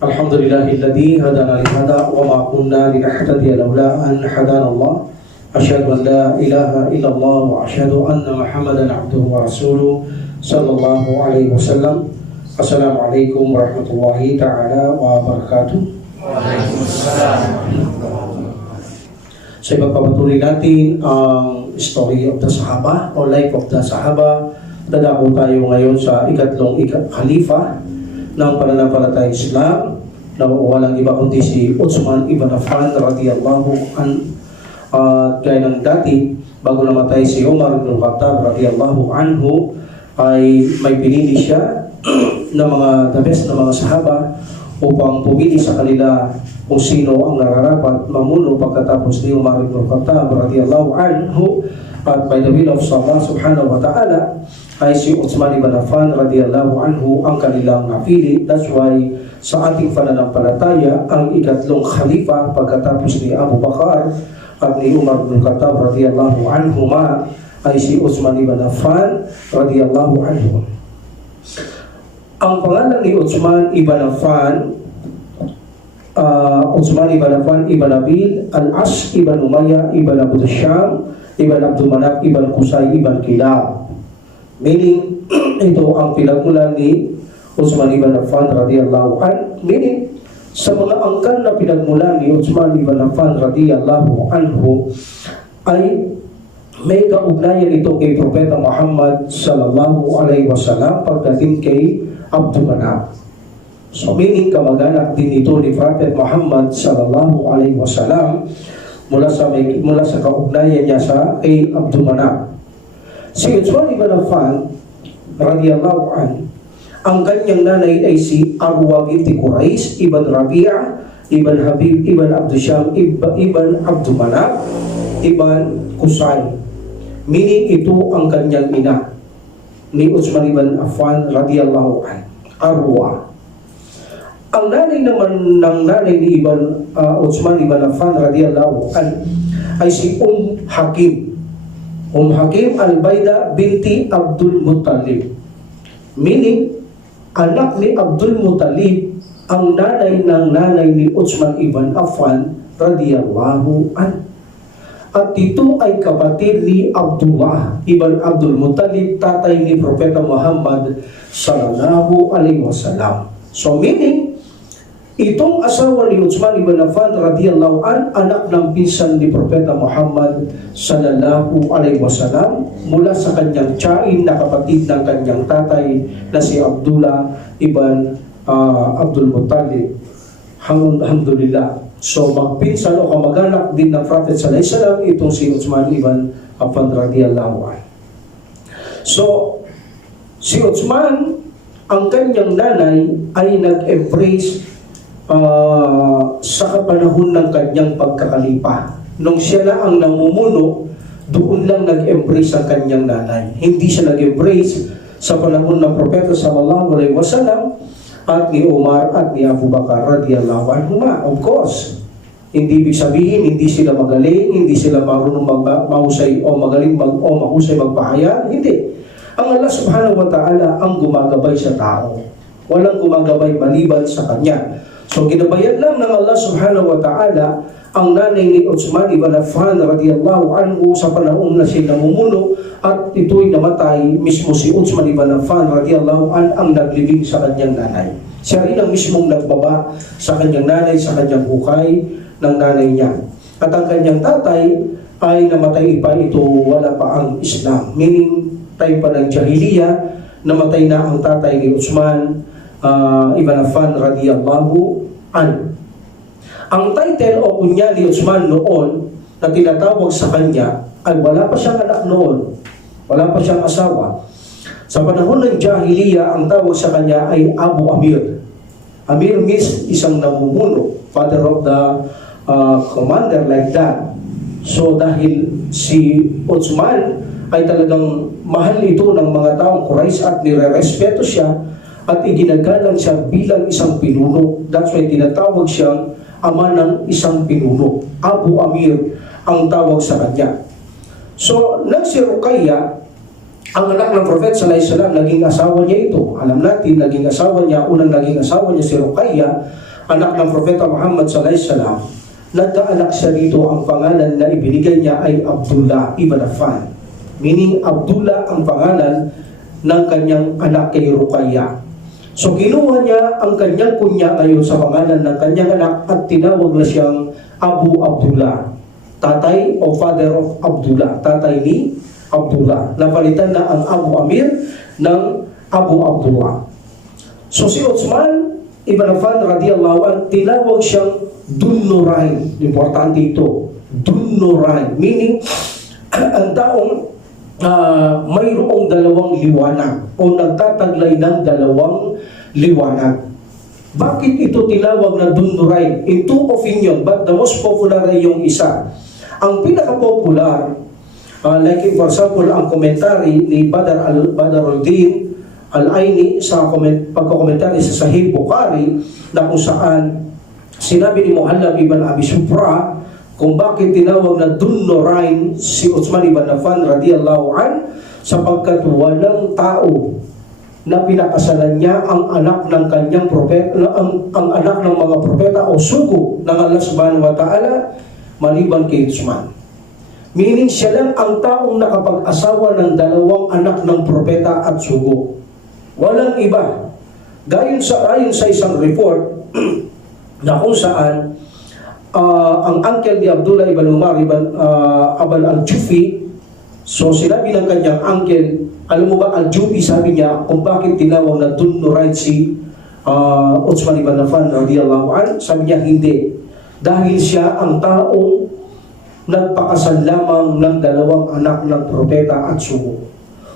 Alhamdulillahilladzi hadana lihada wa ma kunna linahtadiya laula an hadana Allah. Asyhadu an la ilaha illallah wa asyhadu anna Muhammadan abduhu wa rasuluh sallallahu alaihi wasallam. Assalamualaikum warahmatullahi taala wabarakatuh. Waalaikumsalam. So ipagpapatuloy natin ang story of the Sahaba o life of the Sahaba. Dadako tayo ngayon sa ikatlong khalifa ng pananampalatayang Islam na walang iba kundi si Uthman ibn Affan radiyallahu an. Gaya ng dati, bago namatay si Umar ibn Khattab radiyallahu anhu, ay may pinili siya ng mga the best na mga sahaba upang pumili sa kanila kung sino ang nararapat mamuno pagkatapos ni Umar ibn Khattab radiyallahu anhu. At by the will of Allah subhanahu wa ta'ala ay si Uthman ibn Affan radiyallahu anhu ang kanilang napili. That's why sa ating pananampalataya ang ikatlong khalifa pagkatapos ni Abu Bakar at ni Umar ibn Khattab radiyallahu anhuma ay si Uthman ibn Affan radiyallahu anhu. Ang pangalan ni Uthman ibn Affan, Uthman ibn Affan ibn Abil al-As ibn Umayyah ibn Abd Sham ibn Abdul Manaf ibn Qusay ibn Kilab. Meaning, ito ang pinagmulan ni Uthman ibn Affan radiyallahu anhu. Meaning, sa mga angkan na pinagmulan ni Uthman ibn Affan radiyallahu anhu ay may kaugnayan ito kay Propeta Muhammad sallallahu alaihi wasallam pagdating kay Abdul Manaf. So meaning kamag-anak din ito ni Prophet Muhammad sallallahu alaihi wasallam mula sa kaugnayan niya sa kay Abdul Manaf. Si Uthman ibn Affan radiyallahu anhu, ang kanyang nanay ay si Arwa binti Quraish ibn Rabi'ah ibn Habib ibn Abd Sham ibn Abdul Manaf ibn Qusay. Meaning ito ang kanyang ina ni Uthman ibn Affan radiyallahu anhu, Arwa. Ang nanay naman ng nanay ni Uthman ibn Affan radiyallahu anhu ay si Hakim. Hakim al-Baida binti Abdul Muttalib. Meaning, anak ni Abdul Muttalib ang nanay ng nanay ni Uthman ibn Affan radiyallahu anhu. At ito ay kapatid ni Abdullah ibn Abdul Muttalib, tatay ni Propeta Muhammad sallallahu alaihi wasallam. So meaning, itong asawa ni Uthman ibn Affan radiyallahu an, anak ng pinsan ni Propeta Muhammad sallallahu alaihi wasallam mula sa kanyang tiyain na kapatid ng kanyang tatay na si Abdullah ibn Abdul Muttalib. Alhamdulillah. So magpinsan o kamag-anak din ng Prophet sallallahu alaihi wasallam itong si Uthman ibn Affan radiyallahu an. So si Uthman, ang kanyang nanay ay nag-embrace sa panahon ng kanyang pagkakalipa. Nung siya na ang namumuno, doon lang nag-embrace ang kanyang nanay. Hindi siya nag-embrace sa panahon ng Propeta sallallahu alaihi wasallam at ni Umar at ni Abu Bakar radiyallahu anhuma. Of course, hindi ibig sabihin hindi sila magaling, hindi sila marunong mahusay o magaling mahusay magpahayag. Hindi. Ang Allah subhanahu wa ta'ala ang gumagabay sa tao. Walang gumagabay maliban sa kanya. So ginabayan lang ng Allah subhanahu wa ta'ala ang nanay ni Uthman ibn Affan radiyallahu anhu sa panahon na siya namumuno at ito'y namatay. Mismo si Uthman ibn Affan radiyallahu anhu ang naglibing sa kanyang nanay. Siya rin ang mismong nagbaba sa kanyang nanay, sa kanyang hukay ng nanay niya. At ang kanyang tatay ay namatay pa ito, wala pa ang Islam. Meaning, time pa ng Jahiliya, namatay na ang tatay ni Uthman ibn Affan radiyallahu anhu. Ang title o kunya ni Uthman noon na tinatawag sa kanya ay wala pa siyang anak noon, wala pa siyang asawa. Sa panahon ng Jahiliya, ang tawag sa kanya ay Abu Amir. Amir means isang namumuno, father of the commander, like that. So dahil si Uthman ay talagang mahal ito ng mga taong Quraysh at nire-respeto siya at iginagalang siya bilang isang pinuno. That's why tinatawag siyang ama ng isang pinuno. Abu Amir ang tawag sa kanya. So, si Ruqayya, ang anak ng Prophet sallallahu alaihi wasallam, naging asawa niya ito. Alam natin, naging asawa niya, unang naging asawa niya si Ruqayya anak ng Propeta Muhammad sallallahu alaihi wasallam, nagkaanak siya dito. Ang pangalan na ibinigay niya ay Abdullah ibn Affan. Meaning, Abdullah ang pangalan ng kanyang anak kay Ruqayya. So, kinuha niya ang kanyang kunya ngayon sa pangalan ng kanyang anak at tinawag na siyang Abu Abdullah. Tatay o father of Abdullah. Tatay ni Abdullah. Napalitan na ang Abu Amir ng Abu Abdullah. So, si Uthman ibn Affan radiyallahu anh, tinawag siyang Dunnurain. Importante ito. Dunnurain. Meaning, ang taong mayroong dalawang liwanag o nagtataglay ng dalawang liwanag. Bakit ito tinawag na Dunnurain? In two opinion, but the most popular ay yung isa. Ang pinaka-popular, like for example, ang komentary ni Badruddin Al-Aini sa pagkakomentary sa Sahih Bukhari, na kung saan sinabi ni Muhallab ibn Abi Sufra kung bakit tinawag na Dunnurain si Uthman ibn Affan radiyallahu an, sapagkat walang tao na pinakasalan niya ang anak ng kanyang propeta, ang anak ng mga propeta o sugo ng Allah subhanahu wa ta'ala maliban kay Uthman. Meaning, siya lang ang taong nakapag-asawa ng dalawang anak ng propeta at sugo. Walang iba. Ayon sa isang report na kung saan ang uncle ni Abdullah ibn Umar ibn Abal al-Jufi, so sinabi ng kanyang uncle, alam mo ba al-Jufi, sabi niya kung bakit tinawag na Dunnurain si Uthman ibn Affan radiyallahu an, sabi niya hindi. Dahil siya ang taong nagpakasal lamang ng dalawang anak ng propeta at sugo.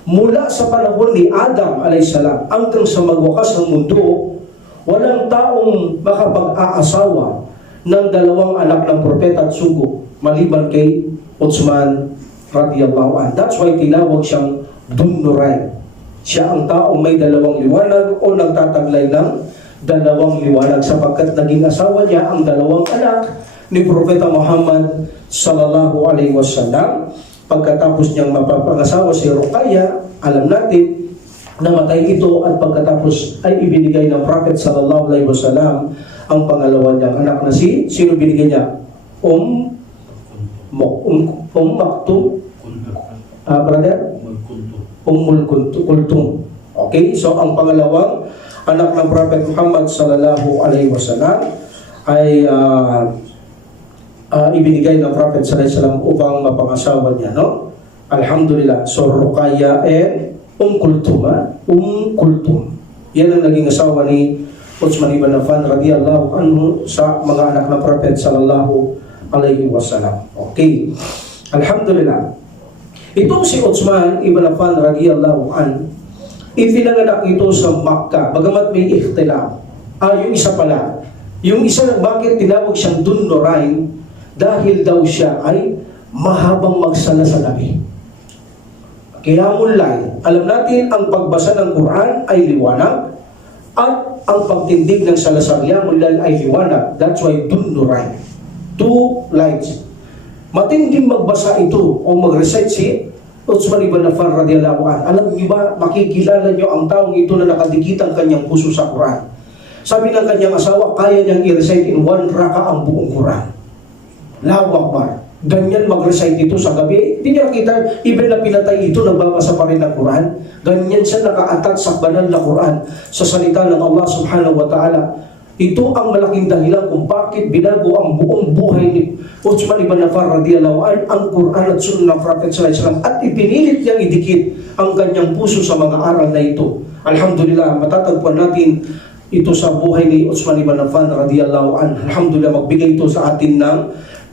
Mula sa panahon ni Adam alayhisalam hanggang sa magwakas ng mundo, walang taong makapag-aasawa ng dalawang anak ng propeta at sugo maliban kay Uthman radiyallahu anh. That's why tinawag siyang Dunnurain. Siya ang taong may dalawang liwanag o nagtataglay ng dalawang liwanag, sapagkat naging asawa niya ang dalawang anak ni Propeta Muhammad sallallahu alaihi wasallam. Pagkatapos niyang mapapangasawa si Ruqayya, alam natin namatay ito, at pagkatapos ay ibinigay ng Prophet sallallahu alaihi wasallam ang pangalawa niyang anak na sino binigay niya? Maktum, brother? Ummul Kulthum. Okay, so ang pangalawang anak ng Prophet Muhammad sallallahu alaihi wasallam ay ibinigay ng Prophet sallallahu alaihi wasallam upang mapangasawa niya, no? Alhamdulillah. So Ruqayya Kulthum, Kulthum. Yan ang naging asawa ni Uthman ibn Affan radiyallahu anhu sa mga anak ng Prophet sallallahu alaihi wasallam. Okay. Alhamdulillah. Itong si Uthman ibn Affan radiyallahu anhu, ipinanganak ito sa Makkah, bagamat may ikhtilaf. Yung isa pala, yung isa, bakit tinawag siyang Dunnurain? Dahil daw siya ay mahabang magsala sa gabi. Qiyamul Layl. Alam natin, ang pagbasa ng Quran ay liwanag, at ang pagtindig ng sala sa Qiyamul Layl ay liwanag. That's why Dunnurain. Two lights. Matinding magbasa ito o mag-recite si Uthman ibn Affan radiyallahu anhu. Alam niyo ba, makikilala niyo ang taong ito na nakadikit ang kanyang puso sa Quran. Sabi ng kanyang asawa, kaya niyang i-recite in one raka ang buong Quran. Allahu Akbar. Ganyan mag-recite ito sa gabi. Hindi niya kita, even na pinatay ito, nagbabasa pa rin ng Quran. Ganyan siya naka-attach sa banal na Quran, sa salita ng Allah subhanahu wa ta'ala. Ito ang malaking dahilan kung bakit binago ang buong buhay ni Uthman ibn Affan radiyallahu anhu ang Quran at Sunnah ng Prophet sallallahu alaihi wasallam, at ipinilit niyang idikit ang kanyang puso sa mga aral na ito. Alhamdulillah, matatagpuan natin ito sa buhay ni Uthman ibn Affan radiyallahu anhu. Alhamdulillah, magbigay ito sa atin ng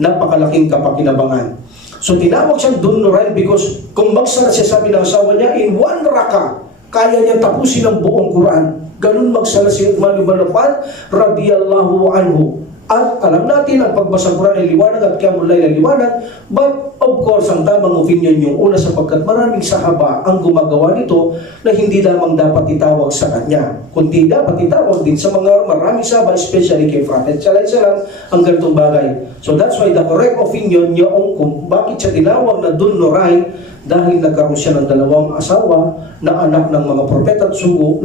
napakalaking kapakinabangan. So tinawag siyang Dunnurain because kung magsala siya, sabi ng asawa niya, in one raka, kaya niyang tapusin ang buong Quran. Ganun magsala si Uthman ibn Affan radiyallahu anhu. At alam natin, ang pagbasa Quran ay liwanag at Qiyamul Layl ay liwanag. But of course, ang tamang opinion yung una sapagkat maraming sahaba ang gumagawa nito na hindi lamang dapat itawag sa kanya, kundi dapat itawag din sa mga maraming sahaba, especially kay Prophet Sallallahu Alaihi Wasallam, ang ganitong bagay. So that's why the correct opinion yung kung bakit siya tinawag na Dhul Nurayn, dahil nagkaroon siya ng dalawang asawa na anak ng mga propeta at sugo,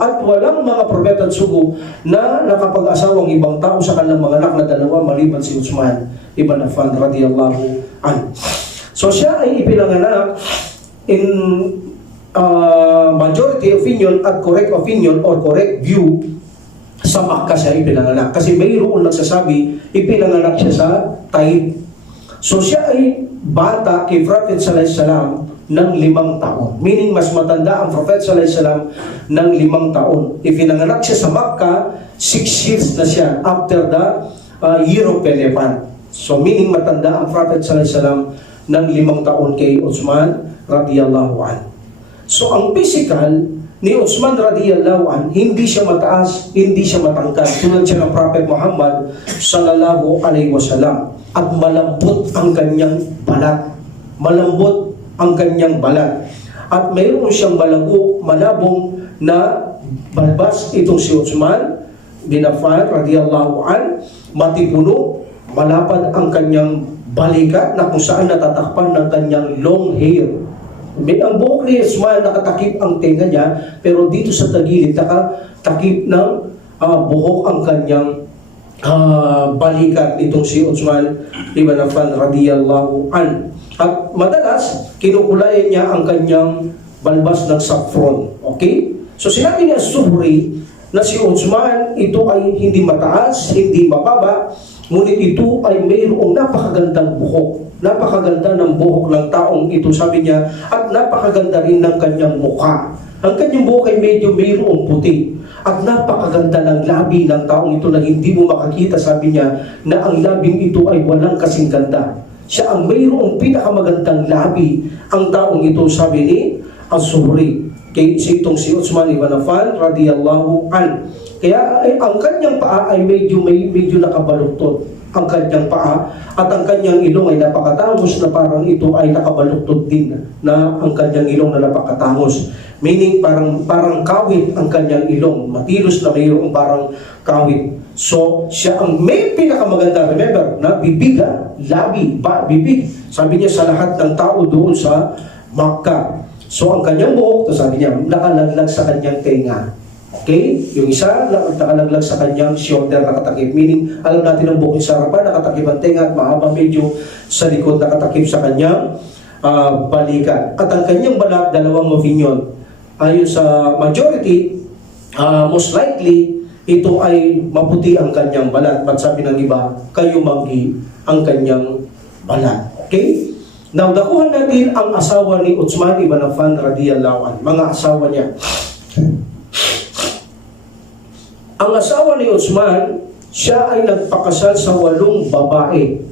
at walang mga propeta at sugo na nakapag-asawang ibang tao sa kanilang mga anak na dalawa maliban si Uthman ibn Affan radiyallahu anhu. So siya ay ipinanganak in majority opinion at correct opinion or correct view sa Makkah siya ipinanganak. Kasi mayroon nagsasabi ipinanganak siya sa Taif. So siya ay bata kay Prophet Sallallahu Alaihi Wasallam ng 5 taon. Meaning mas matanda ang Prophet Sallallahu Alaihi Wasallam ng 5 taon. Ipinanganak siya sa Makkah, 6 years na siya after the year of elephant. So meaning matanda ang Prophet Sallallahu Alaihi Wasallam ng 5 taon kay Uthman radiyallahu anhu. So ang physical ni Uthman radiyallahu anhu, hindi siya mataas, hindi siya matangkad. Tulad siya ng Prophet Muhammad sallallahu alaihi wasallam. At malambot ang kanyang balat. Malambot ang kanyang balat. At mayroon siyang malabong na balbas itong si Uthman bin Affan radiyallahu an, matipuno, malapad ang kanyang balikat na kung saan natatakpan ng kanyang long hair. May ang buhok ni Uthman nakatakip ang tenga niya, pero dito sa tagilid nakatakip ng buhok ang kanyang balikat itong si Uthman ibn Affan radiyallahu an. At madalas kinukulayan niya ang kanyang balbas ng saffron. Okay? So sinabi ni As-Zuhri na si Uthman ito ay hindi mataas, hindi mababa, ngunit ito ay mayroong napakagandang buhok. Napakaganda ng buhok ng taong ito, sabi niya, at napakaganda rin ng kanyang mukha. Ang kanyang buhok ay medyo mayroong puti. At napakaganda ng labi ng taong ito na hindi mo makakita, sabi niya, na ang labing ito ay walang kasing ganda. Siya ang mayroong pinakamagandang labi, ang taong ito, sabi ni Az-Zuhri. Kay itong si Uthman ibn Affan radiyallahu an. Kaya ang kanyang paa ay medyo nakabaluktot. Ang kanyang paa at ang kanyang ilong ay napakatangos na parang ito ay nakabaluktot din na ang kanyang ilong na napakatangos. Meaning parang kawit ang kanyang ilong, matilos na mayroong parang kawit. So siya ang may pinakamaganda, remember, na bibig. Sabi niya sa lahat ng tao doon sa Makkah. So ang kanyang buhok, sabi niya, nakalaglag sa kanyang tenga. Okay? Yung isa, nakalaglag sa kanyang shoulder, nakatakip. Meaning, alam natin ang buhok sa harapan, nakatakip ang tenga at mahaba medyo sa likod, nakatakip sa kanyang balikat. At ang kanyang balat, dalawang opinion. Ayon sa majority, most likely, ito ay maputi ang kanyang balat. But sabi ng iba, kayumanggi ang kanyang balat. Okay? Now, dakuhan natin ang asawa ni Uthman ibn Affan radiyallahu anhu. Mga asawa niya. Ang asawa ni Uthman, siya ay nagpakasal sa 8 babae.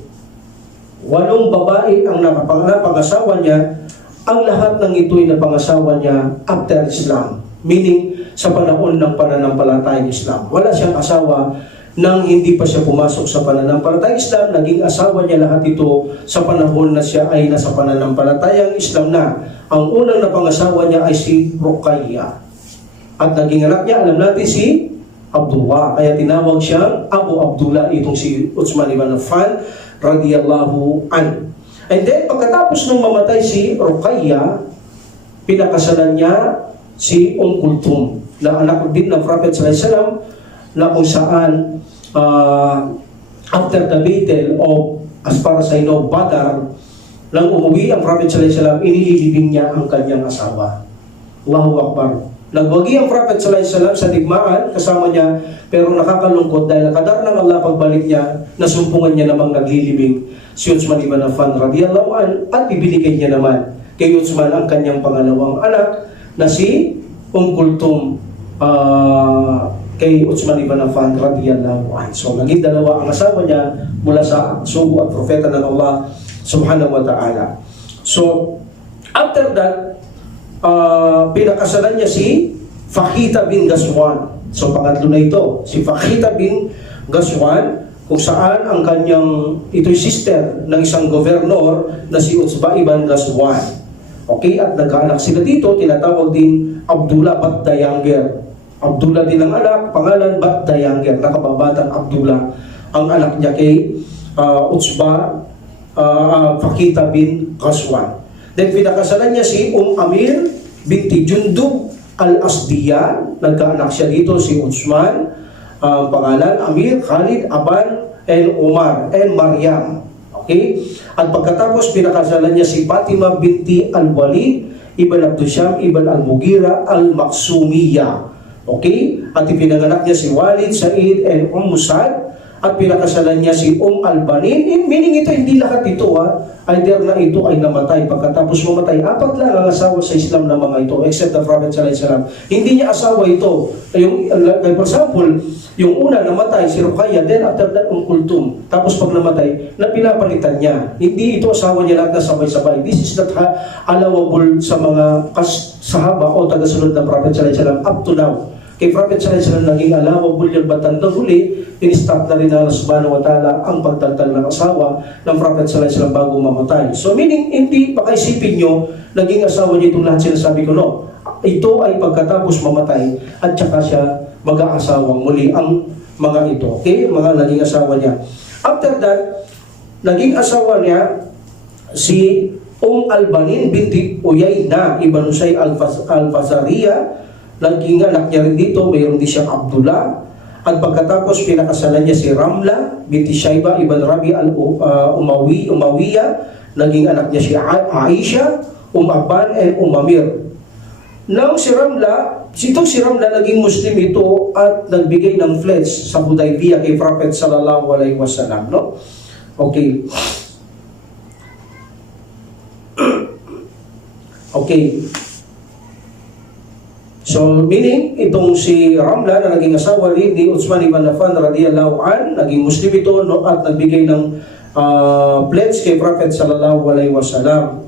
8 babae ang napangasawa niya. Ang lahat ng ito'y napangasawa niya after Islam. Meaning, sa panahon ng pananampalatayang Islam. Wala siyang asawa nang hindi pa siya pumasok sa pananampalatayang Islam. Naging asawa niya lahat ito sa panahon na siya ay nasa pananampalatayang Islam na. Ang unang napangasawa niya ay si Ruqayya. At naging anak niya, alam natin, si Abdullah. Kaya tinawag siyang Abu Abdullah itong si Uthman ibn Affan radiyallahu an. And then pagkatapos nung mamatay si Ruqayya, pinakasalan niya si Kulthum na anak din ng Prophet sallallahu alaihi wasallam, na kung saan after the battle of, as far as I know, Badr, nang umuwi ang Prophet sallallahu alaihi wasallam, inililibing niya ang kanyang asawa. Allahu Akbar. Nagwagi ang Prophet sallallahu alaihi wasallam sa digmaan kasama niya, pero nakakalungkot dahil nakadar ng Allah pagbalik niya, nasumpungan niya namang naglilibing si Uthman ibn Affan radiyallahu an, at ibinigay niya naman kay Uthman ang kanyang pangalawang anak na si Kulthum kay Uthman ibn Affan radiyallahu an. So naging dalawa ang asawa niya mula sa sugo at propeta ng Allah subhanahu wa ta'ala. So after that, pinakasalan niya si Fakhita bin Ghazwan. So pangatlo na ito, si Fakhita bin Ghazwan, kung saan ang kanyang ito'y sister ng isang gobernador na si Utsba ibn Ghazwan. Okay, at nagkaanak sila dito, tinatawag din Abdullah Bat the Younger. Abdullah din ang anak, pangalan Bat the Younger, nakababatang Abdullah ang anak niya kay Utsba Fakita bin Ghazwan. Then pinakasalan niya si Amir binti Jundub al-Asdiya, nagkaanak siya dito si Utsman, pangalan Amir, Khalid, Aban, and Umar, and Maryam. Okay? At pagkatapos pinakasalan niya si Fatima binti al-Walid ibn Abdusham ibn al-Mughira al-Maksumiyya. Okay? At ipinanganak niya si Walid, Sa'id, and Musad. At pinakasalan niya si al-Banin. Meaning ito, hindi lahat ito either na ito ay namatay. Pagkatapos mamatay, 4 lang ang asawa sa Islam na mga ito, except the Prophet ﷺ. Hindi niya asawa ito. For example, yung una namatay, si Ruqayya, then after that, Kulthum. Tapos pag namatay, na pinapalitan niya. Hindi ito asawa niya lahat na sabay-sabay. This is not allowable sa mga sahaba o tagasunod ng Prophet ﷺ up to now. Kay Prophet ﷺ naging allowable yung batandang huli, in-stop na rin ng Allah subhanahu wa ta'ala ang pagtaltal ng asawa ng Prophet ﷺ bago mamatay. So meaning, hindi pakaisipin nyo, naging asawa niya itong lahat sinasabi ko, no. Ito ay pagkatapos mamatay at saka siya mag-aasawang muli ang mga ito. Okay? Mga naging asawa niya. After that, naging asawa niya si al-Banin binti Uyayna ibn Usay al-Fazariya. Naging anak niya rin dito, mayroon din siyang Abdullah. At pagkatapos pinakasalan niya si Ramla binti Shayba ibn Rabi al-Umawiya. Naging anak niya si Aisha, Abban, and Amir. Now si Ramla, si Ramla naging Muslim ito at nagbigay ng pledge sa Hudaybiyah kay Prophet sallallahu alaihi wasallam, no? Okay. Okay. So, meaning, itong si Ramla na naging asawa rin ni Utsman ibn Affan radiyallahu an, naging Muslim ito, no, at nagbigay ng pledge kay Prophet sallallahu alaihi wasallam.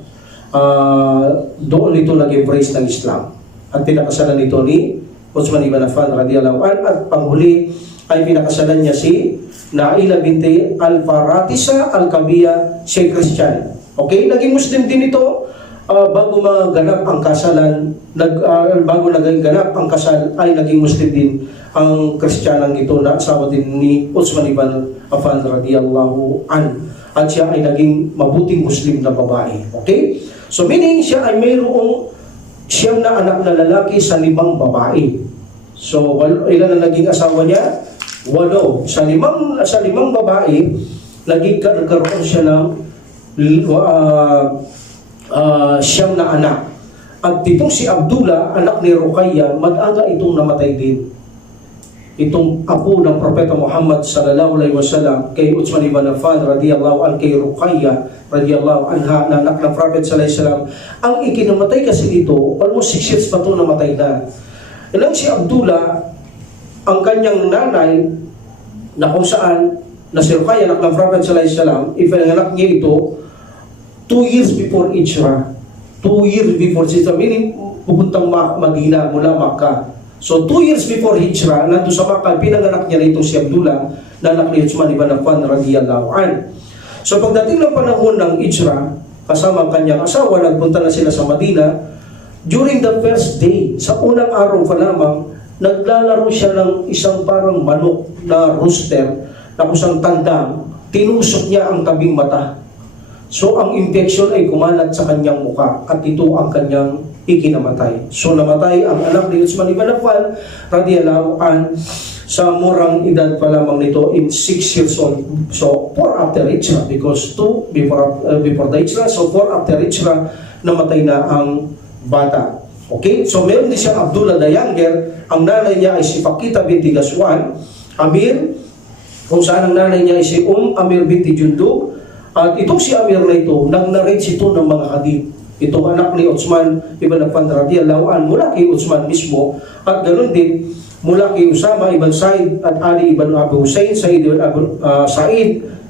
Doon ito nag-embrace ng Islam. At pinakasalan ito ni Utsman ibn Affan radiyallahu an, at panghuli ay pinakasalan niya si Naila binti al-Faratisa al-Kabiya, si Christian. Okay, naging Muslim din ito. Bago maganap ang kasalan, bago naganap ang kasal, ay naging Muslim din ang Kristiyanang ito na asawa din ni Utsman ibn Affan radiyallahu an. At siya ay naging mabuting Muslim na babae. Okay? So meaning siya ay mayroong siyam na anak na lalaki sa 5 babae. So ilan na naging asawa niya? 8. Sa limang babae, nagkaroon siya ng siyam na anak. At itong si Abdullah, anak ni Ruqayya, mag-aga itong namatay din. Itong apo ng Propeta Muhammad sallallahu alaihi wasallam kay Utsman ibn Affan radiyallahu an, kay Ruqayya radiyallahu anha, na anak ng Prophet sallallahu alaihi wasallam. Ang ikinamatay kasi dito, almost 6 years pa ito namatay na. Ilang si Abdullah, ang kanyang nanay, na kung saan, na si Ruqayya, anak ng Prophet sallallahu alaihi wasallam, ipinanganak niya ito 2 years before Hijrah. 2 years before Hijrah, meaning pupuntang Madina mula Makkah. So 2 years before Hijrah, nandun sa Makkah, pinanganak niya rito si Abdullah, na anak ni Utsman ibn Affan radiyallahu an. So pagdating ng panahon ng Hijrah, kasama ang kanyang asawa, nagpunta na sila sa Madina. During the first day, sa unang araw pa lamang, naglalaro siya ng isang parang manok na rooster, na kusang tandang, tinusok niya ang tabing mata. So ang infection ay kumalat sa kanyang muka at ito ang kanyang ikinamatay. So namatay ang anak ni Utsman ibn Affan radiyallahu an sa murang edad pa lamang nito, in 6 years old. So 4 after Hijrah, because 2 before the Hijrah, so 4 after Hijrah, namatay na ang bata. Okay? So meron din siyang Abdullah the Younger. Ang nanay niya ay si Fakita binti Ghazwan, Amir, kung saan ang nanay niya ay si Amir binti Jundub. At itong si Amir na ito, nag-narrate ito ng mga hadith. Itong anak ni Utsman ibn Affan radiyallahu an, mula kay Utsman mismo, at ganoon din mula kay Usama ibn Said at Ali ibn Abu Hussein, Said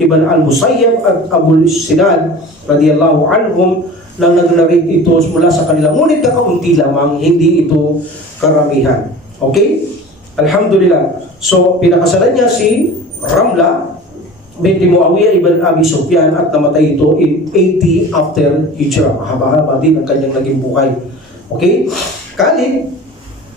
ibn al-Musayyab at Abu Sinad radiyallahu anhum, nang nag-narrate ito mula sa kanila. Ngunit kakaunti lamang, hindi ito karamihan. Okay? Alhamdulillah. So pinakasalan niya si Ramla binti Muawiyah ibn Abi Sufyan, at namatay ito in 80 after Hijrah. Mahaba-haba din ang kanyang naging buhay. Okay? Khalid,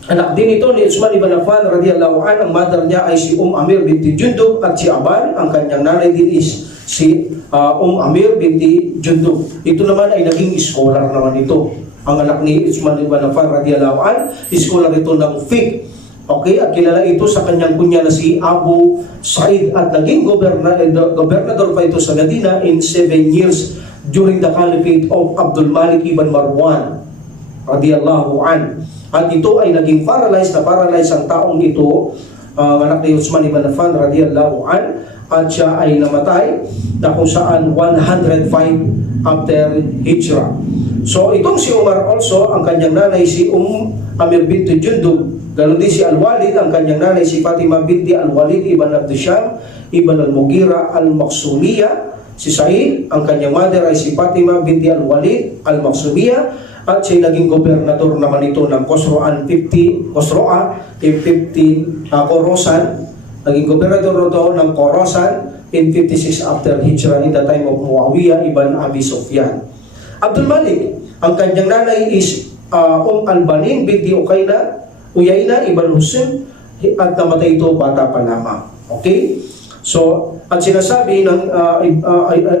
anak din ito ni Uthman ibn Affan radiyallahu anhu. Ang mother niya ay si Amir binti Jundub, at si Aban, ang kanyang nanay din is si Amir binti Jundub. Ito naman ay naging scholar naman ito. Ang anak ni Uthman ibn Affan radiyallahu anhu, scholar ito ng fiqh. Okay, at kilala ito sa kanyang kunya na si Abu Sa'id, at naging gobernador pa ito sa Medina in 7 years during the caliphate of Abdul Malik ibn Marwan radiyallahu an. At ito ay naging paralyzed ang taong ito, anak ni Uthman ibn Affan radiyallahu an, at siya ay namatay na kung saan 105 after Hijrah. So itong si Umar also, ang kanyang nanay si Amir binti Jundub. Ganon din si Al-Walid, ang kanyang nanay si Fatima binti Al-Walid ibn Abdisham ibn Al-Mughira Al-Maksumiyya. Si Sa'id, ang kanyang mother ay si Fatima binti Al-Walid Al-Maksumiyya, at siya naging gobernador naman ito ng Khosro'a 15 Khorasan. Naging gobernador ito ng Khorasan in 56 after Hijrah in the time of Muawiyah ibn Abi Sufyan. Abdul Malik, ang kanyang nanay is Al-Banin binti Uyayna ibn Husayn, at namatay ito bata pa lamang. Okay? So, at sinasabi ng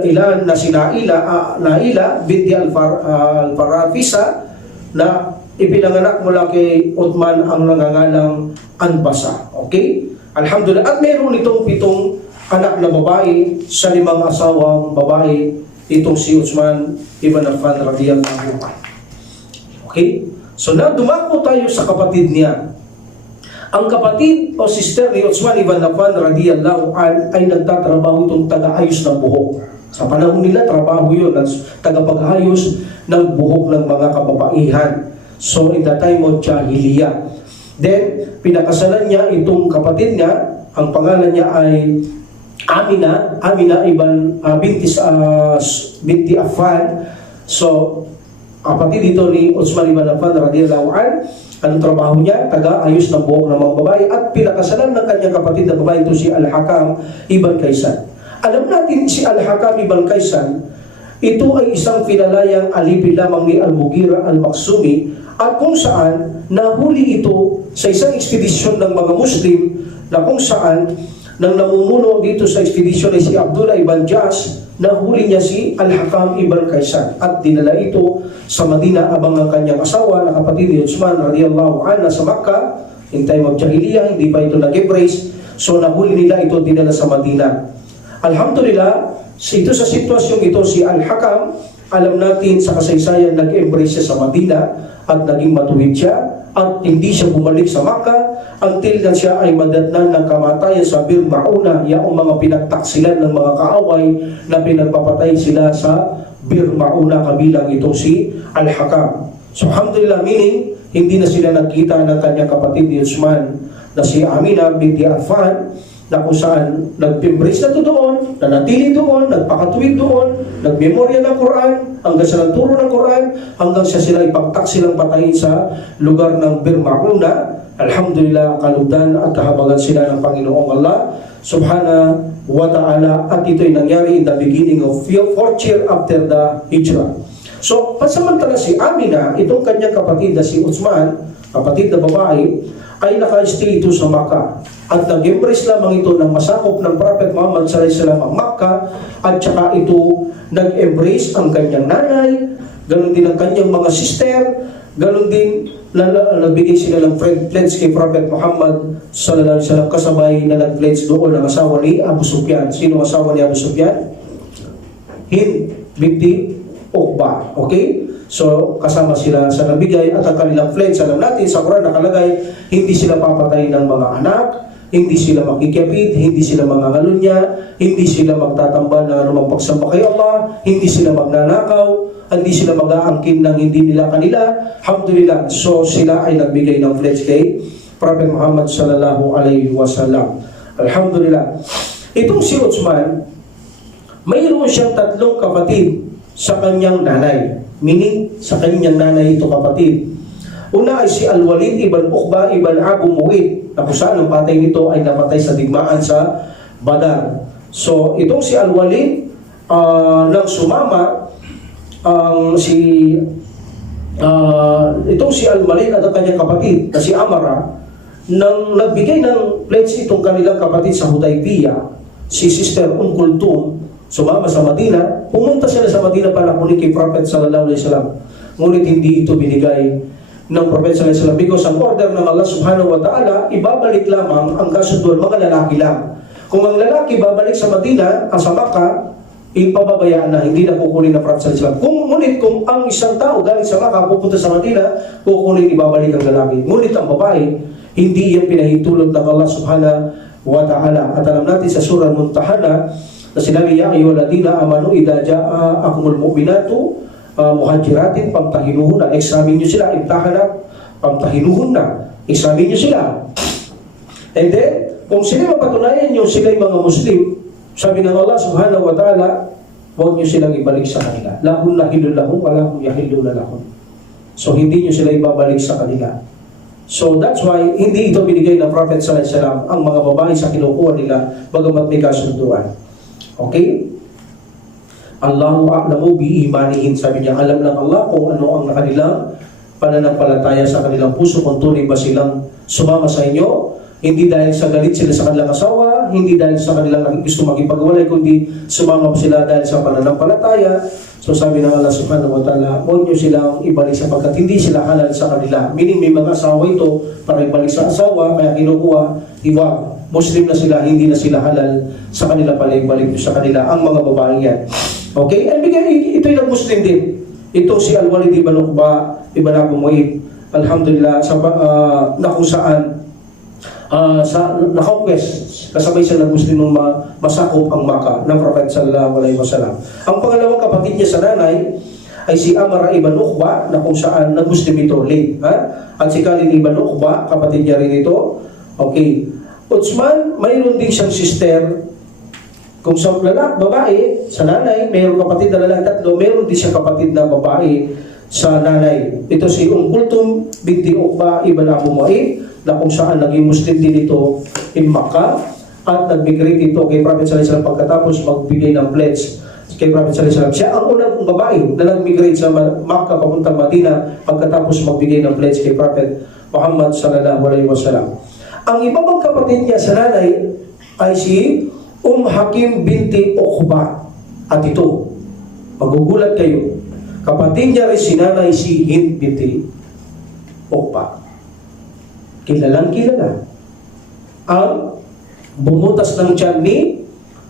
ilan na si Naila binti Al-Farafisa na ipinanganak mula kay Uthman ang nangangalang Anbasa. Okay? Alhamdulillah. At meron itong 7 anak na babae sa 5 asawang babae, itong si Uthman ibn Affan radiyallahu anhu. Okay? So na dumako tayo sa kapatid niya. Ang kapatid o sister ni Uthman ibn Affan radiyallahu an ay nagtatrabaho itong taga-ayos ng buhok. Sa panahon nila, trabaho yun, tagapag-ayos ng buhok ng mga kababaihan. So in the time of Jahiliyyah. Then, pinakasalan niya itong kapatid niya. Ang pangalan niya ay Amina ibn binti Affan. So, kapatid dito ni Uthman ibn Affan radiyallahu an. Anong trabaho niya? Taga-ayos ng buhok ng mga babae, at pinakasalan ng kanyang kapatid na babae ito si Al-Hakam ibn Kaysan. Alam natin si Al-Hakam ibn Kaysan, ito ay isang pinalayang alipin lamang ni Al-Mughira Al-Maksumi, at kung saan nahuli ito sa isang ekspedisyon ng mga Muslim, na kung saan nang namumuno dito sa ekspedisyon ay si Abdullah ibn Jas, nahuli niya si Al-Hakam ibn Kaysan at dinala ito sa Madina, abang ang kanyang asawa na kapatid ni Uthman radiyallahu anhu sa Makkah in time of Jahiliyyah, hindi pa ito nag-embrace. So nahuli nila ito, dinala sa Madina. Alhamdulillah, ito sa sitwasyong ito si Al-Hakam, alam natin sa kasaysayan, nag-embrace siya sa Madina at naging matuwid siya, at hindi siya bumalik sa Makkah until na siya ay madatnan ng kamatayan sa Bir Mauna, yaong mga pinagtaksilan ng mga kaaway na pinagpapatay sila sa Bir Mauna, kabilang itong si Al-Hakam. So alhamdulillah, meaning hindi na sila nagkita ng kanyang kapatid ni Uthman na si Amina binti Affan, na kung saan nag-embrace na ito doon, nanatili doon, nagpakatuwid doon, nagmemorya ng Quran, hanggang sa nagturo ng Quran, hanggang sa sila ipagtaksilang patayin sa lugar ng Bir Mauna. Alhamdulillah, kalugdan at kahabagan sila ng Panginoong Allah subhanahu wa ta'ala, at ito'y nangyari in the beginning of 4th year after the Hijrah. So, pansamantala si Amina, itong kanyang kapatid na si Uthman, kapatid na babae, ay naka-stay ito sa Makkah. At nag-embrace lamang ito ng masakop ng Prophet Muhammad sallallahu alaihi wasallam ang Makkah, at saka ito nag-embrace ang kanyang nanay, ganun din ang kanyang mga sister, ganun din nagbigay sila ng pledge kay Prophet Muhammad sallallahu alaihi wasallam, kasabay na nag-pledge doon ang asawa ni Abu Sufyan. Sino ang asawa ni Abu Sufyan? Hind binti Uqba. Okay? So, kasama sila sa nabigay, at ang kanilang pledge, alam natin sa Quran nakalagay, hindi sila papatay ng mga anak, hindi sila makikipid, hindi sila mangangalunya, hindi sila magtatambal ng anumang pagsamba kay Allah, hindi sila magnanakaw, hindi sila mag-aangkin ng hindi nila kanila. Alhamdulillah, so sila ay nagbigay ng pledge kay Prophet Muhammad sallallahu alaihi wasallam. Alhamdulillah. Itong si Uthman, mayroon siyang 3 kapatid sa kanyang nanay. Meaning, sa kanyang nanay ito kapatid. Una ay si Al-Walid ibn Uqba ibn Abu Mu'id, na kung saan ang patay nito ay napatay sa digmaan sa Badar. So, itong si Al-Walid nang sumama itong si Al-Walid at ang kanyang kapatid na si Amara, nang nagbigay ng pledge itong kanilang kapatid sa Hudaybiyah, si Sister Kulthum, sumama sa Madina. Pumunta sila sa Madina para kunin kay Prophet sallallahu alaihi wasallam. Ngunit hindi ito binigay ng Prophet sallallahu alaihi wasallam because ang order ng Allah subhanahu wa ta'ala, ibabalik lamang ang kasunduan mga lalaki lang. Kung ang lalaki babalik sa Madina, sa Makkah, ipababayaan na, hindi na kukunin ng Prophet sallallahu alaihi wasallam. Ngunit kung ang isang tao galing sa Makkah pupunta sa Madina, kukunin, ibabalik ang lalaki. Ngunit ang babae, hindi yan pinahintulot ng Allah subhanahu wa ta'ala. At alam natin sa surah Mumtahana na sinabi, ya ayyuhalladhina amanu idza jaa akumul mu'minatu muhajiratin pamtahinuhunna. Examine nyo sila, imtahanat pamtahinuhunna. Examine nyo sila. And then, kung sila mapatunayan nyo sila'y mga Muslim, sabi ng Allah subhanahu wa ta'ala, huwag nyo silang ibalik sa kanila. Lahunna hilul lahum wa lahum yahilluna lahum. So, hindi nyo sila ibabalik sa kanila. So, that's why, hindi ito binigay ng Prophet sallallahu alaihi wasallam ang mga babae sa kinukuha nila bagamat may kasunduan. Okay? Allahu a'lamu bi imanihin. Sabi niya, alam lang Allah kung ano ang kanilang pananampalataya sa kanilang puso, kung tunay ba silang sumama sa inyo. Hindi dahil sa galit sila sa kanilang asawa, hindi dahil sa kanilang gusto magipagwalay, kundi sumama sila dahil sa pananampalataya. So sabi ng Allah subhanahu wa ta'ala, huwag nyo silang ibalik sapagkat hindi sila halal sa kanila. Meaning may mga asawa ito para ibalik sa asawa, kaya kinukuha, iwag. Muslim na sila, hindi na sila halal sa kanila pala ibalik sa kanila ang mga babaeng yan. Okay? And ito'y nag-Muslim din. Ito si Al-Walid ibn Uqba ibn Abu Mu'ayth, alhamdulillah, na kung saan na-conquest, kasabay siya ng Muslim nung masakop ang Makkah ng Prophet sallallahu alaihi wasallam. Ang pangalawang kapatid niya sa nanay ay si Amara ibn Uqba, na kung saan nag-Muslim ito late. At si Khalid ibn Uqba, kapatid niya rin ito. Okay. Uthman, mayroon din siyang sister. Kung sa babae, sa nanay, mayroong kapatid na lalaki tatlo, mayroon din siyang kapatid na babae sa nanay. Ito si Kulthum binti Uqba ibn Abu Mu'ayth, na kung saan naging Muslim din ito in Makkah at nag-migrate ito kay Prophet sallallahu alaihi wasallam pagkatapos magbigay ng pledge kay Prophet sallallahu alaihi wasallam. Siya ang unang babae na nag-migrate sa Makkah papuntang Madina pagkatapos magbigay ng pledge kay Prophet Muhammad sallallahu alaihi wasallam. Ang iba pang kapatid niya sa nanay ay si Hakim binti Uqba. At ito, magugulat kayo, kapatid niya rin si nanay si Hind binti Uqba. Kilalang kilala ang bumutas ng tiyan ni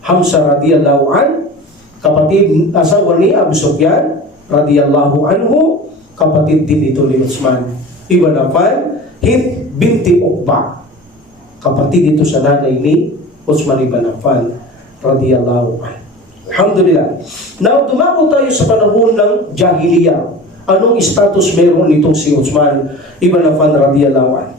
Hamzah radiyallahu an, kapatid asawa ni Abu Sufyan radiyallahu anhu, kapatid din ito ni Uthman ibn Affan, Hind binti Uqba, kapatid ito sa nanay ni Uthman ibn Affan radiyallahu anhu. Alhamdulillah. Now, dumako tayo sa panahon ng Jahiliyah. Anong status meron nitong si Uthman ibn Affan radiyallahu anhu?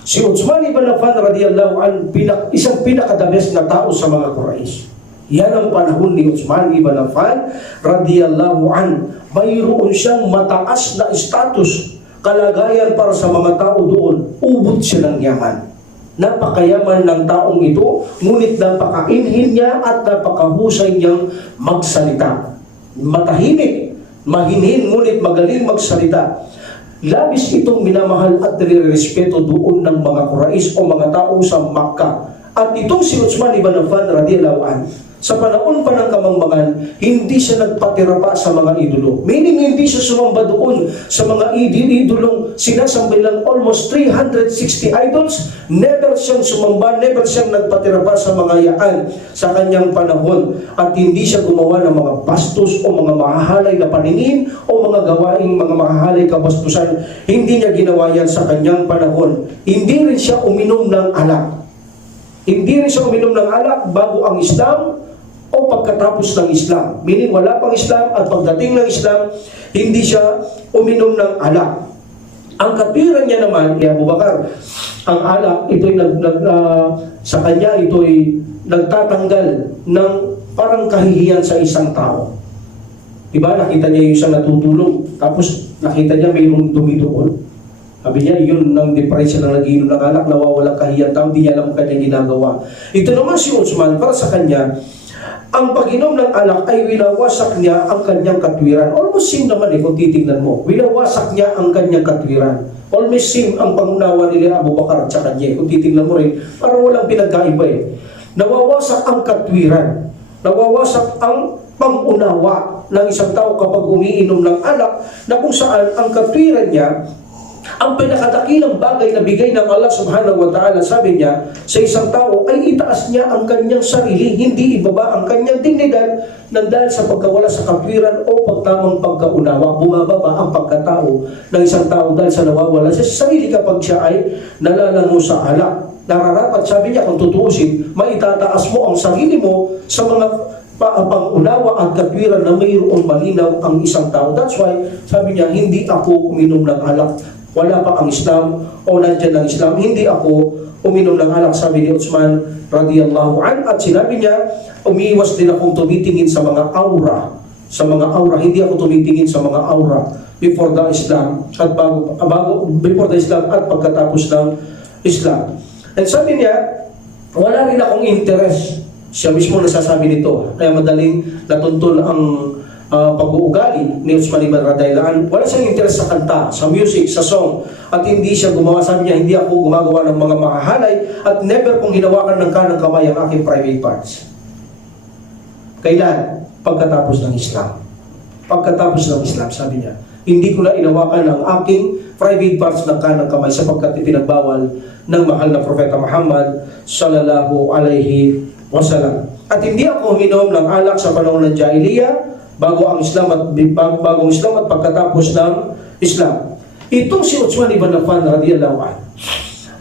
Si Uthman ibn Affan radiyallahu anhu, isang pinakadabes na tao sa mga Quraysh. Yan ang panahon ni Uthman ibn Affan radiyallahu anhu. Mayroon siyang mataas na status, kalagayan para sa mga tao doon. Ubod siya ng yaman. Napakayaman ng taong ito, ngunit napakainhin niya at napakahusay niyang magsalita. Matahimik, mahinhin, ngunit magaling magsalita. Labis itong minamahal at nire-respeto doon ng mga Quraysh o mga tao sa Makkah. At itong si Uthman ibn Affan radiyallahu anhu, sa panahon pa ng kamangmangan, hindi siya nagpatira pa sa mga idolo. Meaning, hindi siya sumamba doon sa mga idolong sinasambay lang almost 360 idols. Never siyang sumamba, never siyang nagpatira pa sa mga yaan sa kanyang panahon. At hindi siya gumawa ng mga bastos o mga mahahalay na paningin o mga gawaing mga mahahalay kabastusan. Hindi niya ginawa yan sa kanyang panahon. Hindi rin siya uminom ng alak. Hindi rin siya uminom ng alak bago ang Islam o pagkatapos ng Islam. Meaning wala pang Islam at pagdating ng Islam, hindi siya uminom ng alak. Ang katwiran niya naman, kay Abu Bakar, ang alak, ito'y sa kanya, ito'y nagtatanggal ng parang kahihiyan sa isang tao. Diba? Nakita niya yung isang natutulog, tapos nakita niya mayroong dumi doon. Sabi niya, yun ng depression ng nagiinom ng alak, nawawalang kahiyan tao, di niya alam kanyang ginagawa. Ito naman si Uthman, para sa kanya, ang pag-inom ng alak ay winawasak niya ang kanyang katwiran. Almost same naman kung titignan mo. Winawasak niya ang kanyang katwiran. Almost same ang pangunawa nila Abu Bakar at sa kanya. Kung titignan mo rin, parang walang pinagkaiba Nawawasak ang katwiran. Nawawasak ang pangunawa ng isang tao kapag umiinom ng alak na kung saan ang katwiran niya, ang pinakadakilang bagay na bigay ng Allah subhanahu wa ta'ala, sabi niya, sa isang tao ay itaas niya ang kanyang sarili, hindi ibaba ang kanyang dignidad nang dahil sa pagkawala sa katwiran o pagtamang pagkaunawa. Bumababa ang pagkatao ng isang tao dahil sa nawawala sa sarili kapag siya ay nalalango sa alak. Nararapat, sabi niya, kung tutuusin, maitataas mo ang sarili mo sa mga pangunawa at katwiran na mayroong malinaw ang isang tao. That's why, sabi niya, hindi ako uminom ng alak. Wala pa ang Islam o nandyan ang Islam, hindi ako uminom ng alak, sabi ni Uthman radiyallahu an. At sinabi niya, umiiwas din akong tumitingin sa mga aura. Sa mga aura, hindi ako tumitingin sa mga aura before the Islam at before the Islam at pagkatapos ng Islam. And sabi niya, wala rin akong interest. Siya mismo nasasabi nito. Kaya madaling natuntun ang pag-uugali ni Uthman ibn Radailan. Wala siyang interest sa kanta, sa music, sa song. At hindi siya gumawa, sabi niya, hindi ako gumagawa ng mga mahahalay at never kong hinawakan ng kanang kamay ang aking private parts. Kailan? Pagkatapos ng Islam. Pagkatapos ng Islam, sabi niya, hindi ko na inawakan ang aking private parts ng kanang kamay sapagkat ipinagbawal ng mahal na Propeta Muhammad sallallahu alaihi wasallam. At hindi ako uminom ng alak sa panahon ng Jahiliyyah, bago ang Islam at pagkatapos ng Islam. Itong si Uthman ibn Affan radiyallahu anhu,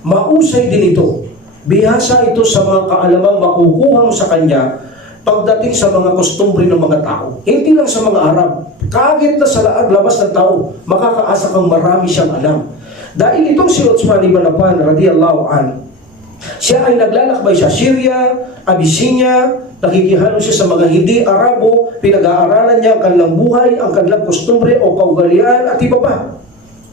mausay din ito. Bihasa ito sa mga kaalamang makukuha mo sa kanya pagdating sa mga kostumbre ng mga tao. Hindi lang sa mga Arab. Kahit na sa labas ng tao, makakaasa kang marami siyang alam. Dahil itong si Uthman ibn Affan radiyallahu anhu, siya ay naglalakbay sa Syria, Abyssinia, nakikihalo siya sa mga hindi Arabo, pinag-aaralan niya ang kanilang buhay, ang kanilang kostumbre o kaugalian at iba pa.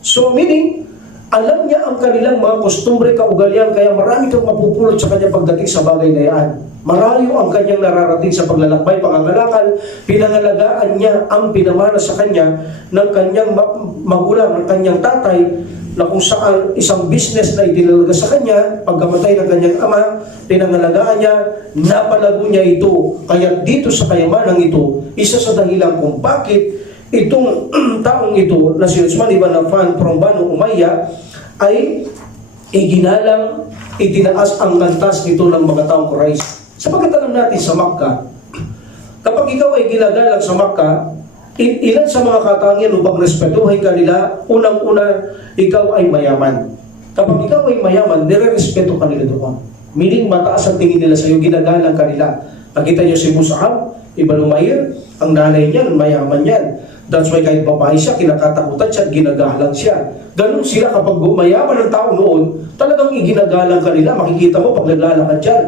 So meaning, alam niya ang kanilang mga kostumbre, kaugalian, kaya marami kang mapupulot sa kanya pagdating sa bagay na yan. Marayo ang kanyang nararating sa paglalakbay, pangangalakal, pinangalagaan niya ang pinamana sa kanya ng kanyang magulang, ng kanyang tatay, na kung saan isang business na itinalaga sa kanya, pagkamatay ng kanyang ama, pinangalagaan niya, napalago niya ito. Kaya dito sa kayamanang ito, isa sa dahilan kung bakit itong taong ito na si Uthman ibn Affan from Banu Umayyah ay iginalang, itinaas ang lantas nito ng mga taong Quraysh. Sapagkat alam natin sa Makkah, kapag ikaw ay ginagalang sa Makkah, ilan sa mga katangian upang respetuhin ka nila, unang-una, ikaw ay mayaman. Kapag ikaw ay mayaman, nire-respeto ka nila doon. Meaning, mataas ang tingin nila sa iyo, ginagalang ka nila. Nakita niyo si Mus'ab ibn Umair, ang nanay niyan, mayaman yan. That's why kahit babae siya, kinakatakutan siya at ginagalang siya. Ganun sila kapag mayaman ang tao noon, talagang iginagalang ka nila. Makikita mo pag naglalakad dyan,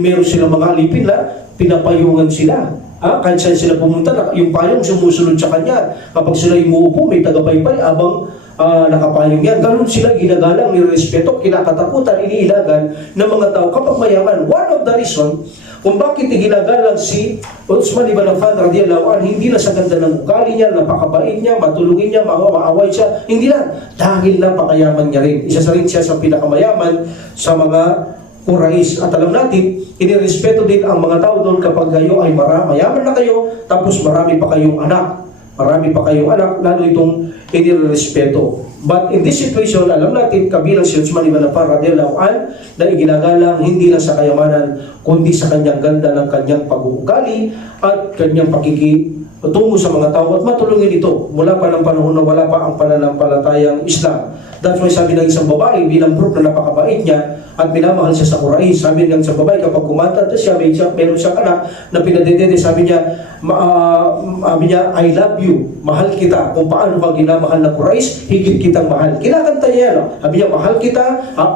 meron silang mga alipin na pinapayungan sila. Kahit saan sila pumunta, yung payong sumusunod sa kanya. Kapag sila umuupo, may tagapaypay abang nakapayong yan. Ganun sila ginagalang, nirespeto, kinakatakutan, iniilagan ng mga tao kapag mayaman. One of the reason kung bakit ginagalang si Uthman ibn Affan radiyallahu anhu, hindi na sa ganda ng ugali niya, napakabait niya, matulungin niya, maaway siya. Hindi lang. Dahil napakayaman niya rin. Isa sa rin siya sa pinakamayaman sa mga Quraysh. At alam natin, inirespeto din ang mga tao doon kapag kayo ay mayaman na kayo, tapos marami pa kayong anak. Marami pa kayong anak, lalo itong inirespeto. But in this situation, alam natin, kabilang si Uthman ibn Affan radiyallahu anhu, na iginagalang hindi lang sa kayamanan, kundi sa kanyang ganda ng kanyang pag-uugali at kanyang pakikitungo sa mga tao at matulungin ito mula pa ng panahon na wala pa ang pananampalatayang Islam. That's why sabi ng isang babae, bilang proof na napakabait niya at minamahal siya sa Quraysh, sabi ng isang babae, kapag kumanta siya, meron siyang anak na pinadedede, sabi niya, I love you, mahal kita. Kung paano ba ginamahal ng Quraysh, higit kitang mahal. Kinakanta niya yan. Sabi niya, mahal kita,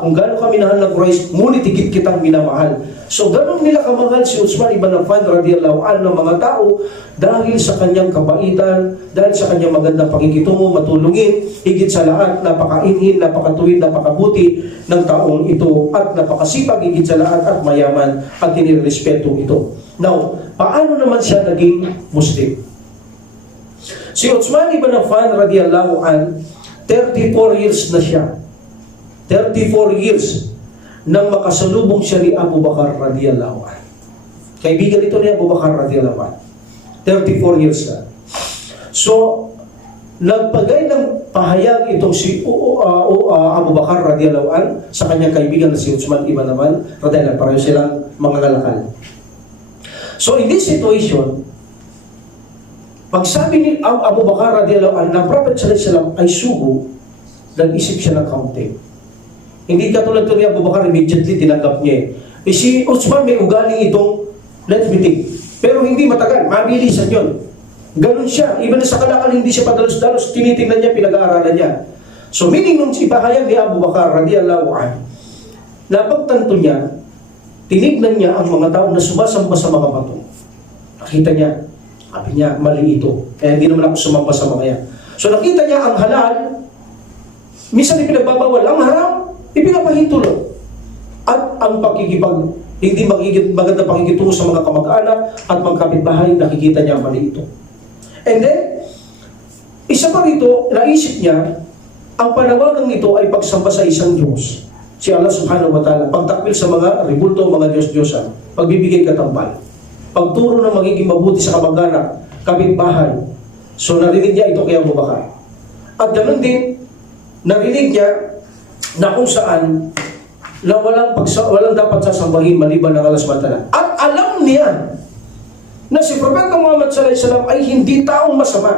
kung gaano ka minahal ng Quraysh, ngunit higit kitang minamahal. So ganun nila kamahal si Uthman ibn Affan radiyallahu anhu ng mga tao dahil sa kanyang kabaitan, dahil sa kanyang magandang pakikitungo, matulungin, higit sa lahat, napakainhin, napakatuwid, napakabuti ng taong ito, at napakasipag higit sa lahat at mayaman at tinirespeto ito. Now, paano naman siya naging Muslim? Si Uthman ibn Affan radiyallahu anhu, 34 years na siya. 34 years nang makasalubong siya ni Abu Bakar radiyallahu anhu. Kaibigan ito ni Abu Bakar radiyallahu anhu. 34 years na. So, nagpagay ng pahayag itong si Abu Bakar radiyallahu anhu sa kanyang kaibigan na si Uthman ibn Affan radiyallahu anhu. Pareho silang mga kalakal. So, in this situation, pagsabi ni Abu Bakar radiyallahu anhu na Prophet sallallahu alaihi wasallam ay sugo, nag-isip siya ng kaunti. Hindi katulad ito ni Abu Bakar, immediately tinanggap niya. Si Uthman may ugaling itong let's be take. Pero hindi matagal, mabilisan yun. Ganun siya. Even sa kalakal, hindi siya padalos-dalos. Tinitingnan niya, pinag-aaralan niya. So meaning nung ipahayag ni Abu Bakar radiyallahu anhu, napagtanto niya, tinignan niya ang mga tao na sumasamba sa mga bato. Nakita niya, sabi niya, mali ito. Kaya hindi naman ako sumamba sa mga yan. So nakita niya ang halal, minsan ipinagbabawal, ang haram, ipinapahintulot. At ang hindi maganda pakikitungo sa mga kamag-anak at mga kapitbahay, nakikita niya mali ito. And then, isa pa rito, naisip niya, ang panawagan nito ay pagsamba sa isang Diyos. Si Allah subhanahu wa ta'ala, pagtakwil sa mga ribulto, mga Diyos-Diyosan, pagbibigay katampal, pagturo ng magiging mabuti sa kamag-anak, kapitbahay. So narinig niya ito kay Abu Bakar. At ganoon din, narinig niya na kung saan na walang dapat sasambahin maliban ng Allah subhanahu wa ta'ala. At alam niya na si Propeta Muhammad sallallahu alaihi wasallam ay hindi taong masama,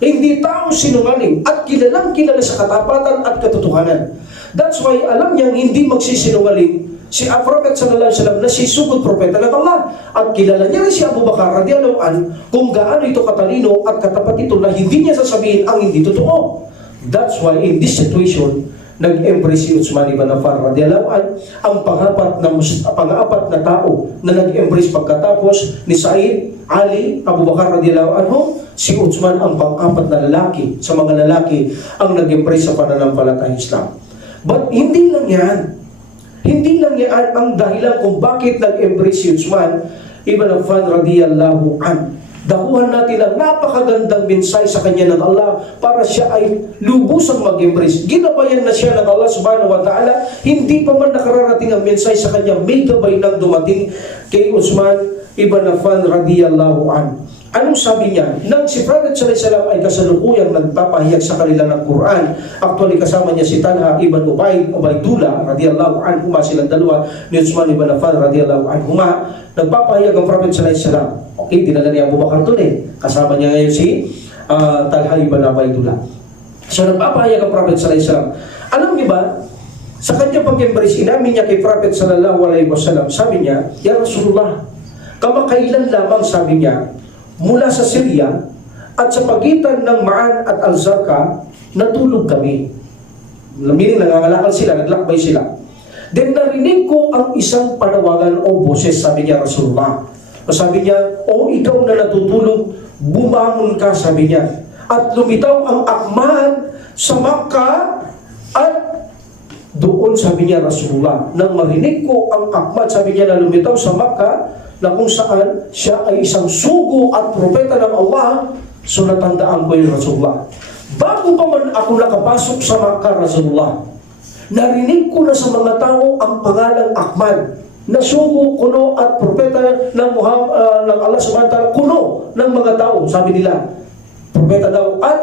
hindi taong sinungaling, at kilalang-kilala sa katapatan at katotohanan. That's why alam niyang hindi magsisinungaling si Prophet sallallahu alaihi wasallam na si sugod propeta ng Allah. At kilala niya rin si Abu Bakar radiyallahu anhu kung gaano ito katalino at katapat ito na hindi niya sasabihin ang hindi totoo. That's why in this situation, nag-embrace si Uthman ibn Affan radiyallahu anhu, ang pang-apat na tao na nag-embrace pagkatapos ni Said, Ali, Abu Bakar radiyallahu anhu, si Uthman ang pang-apat na lalaki sa mga lalaki ang nag-embrace sa pananampalatayang Islam. But hindi lang yan. Hindi lang yan ang dahilan kung bakit nag-embrace si Uthman ibn Affan radiyallahu anhu. Dakuhan natin ang napakagandang mensahe sa kanya ng Allah para siya ay lubusang mag-embrace. Ginabayan na siya ng Allah subhanahu wa ta'ala, hindi pa man nakararating ang mensahe sa kanya, may gabay nang dumating kay Uthman ibn Affan radiyallahu anhu. Anong sabi niya? Nang si Prophet sallallahu alaihi wasallam ay kasalukuyang nagpapahayag sa kanila ng Quran, actually kasama niya si Talha ibn Ubaydullah radiyallahu anhu, silang dalawa ni Uthman ibn Affan radiyallahu anhu. Nagpapahayag ang Prophet sallallahu alaihi wasallam. Okay, dinala ni Abu Bakar doon kasama niya ngayon si Talha ibn Ubaydullah. So nagpapahayag ang Prophet sallallahu alaihi wasallam. Alam niyo ba, sa kanya pag-embrace, inamin niya kay Prophet sallallahu alaihi wasallam, sabi niya, Ya Rasulullah, kamakailan lamang, sabi niya, mula sa Syria at sa pagitan ng Ma'an at Al-Zarqa, natulog kami. Meaning, nangangalakal sila, naglakbay sila. Then narinig ko ang isang panawagan o boses, sabi niya Rasulullah. O sabi niya, o ikaw na natutulog, bumangon ka, sabi niya. At lumitaw ang akman sa Makkah at doon, sabi niya Rasulullah, nang marinig ko ang akman, sabi niya, na lumitaw sa Makkah, na kung saan siya ay isang sugo at propeta ng Allah, so natandaan ko yung Rasulullah. Bago pa man ako nakapasok sa Makkah, Rasulullah, narinig ko na sa mga tao ang pangalang Ahmad, na sugo, kuno at propeta ng Allah subhanahu wa ta'ala, kuno ng mga tao, sabi nila. Propeta daw at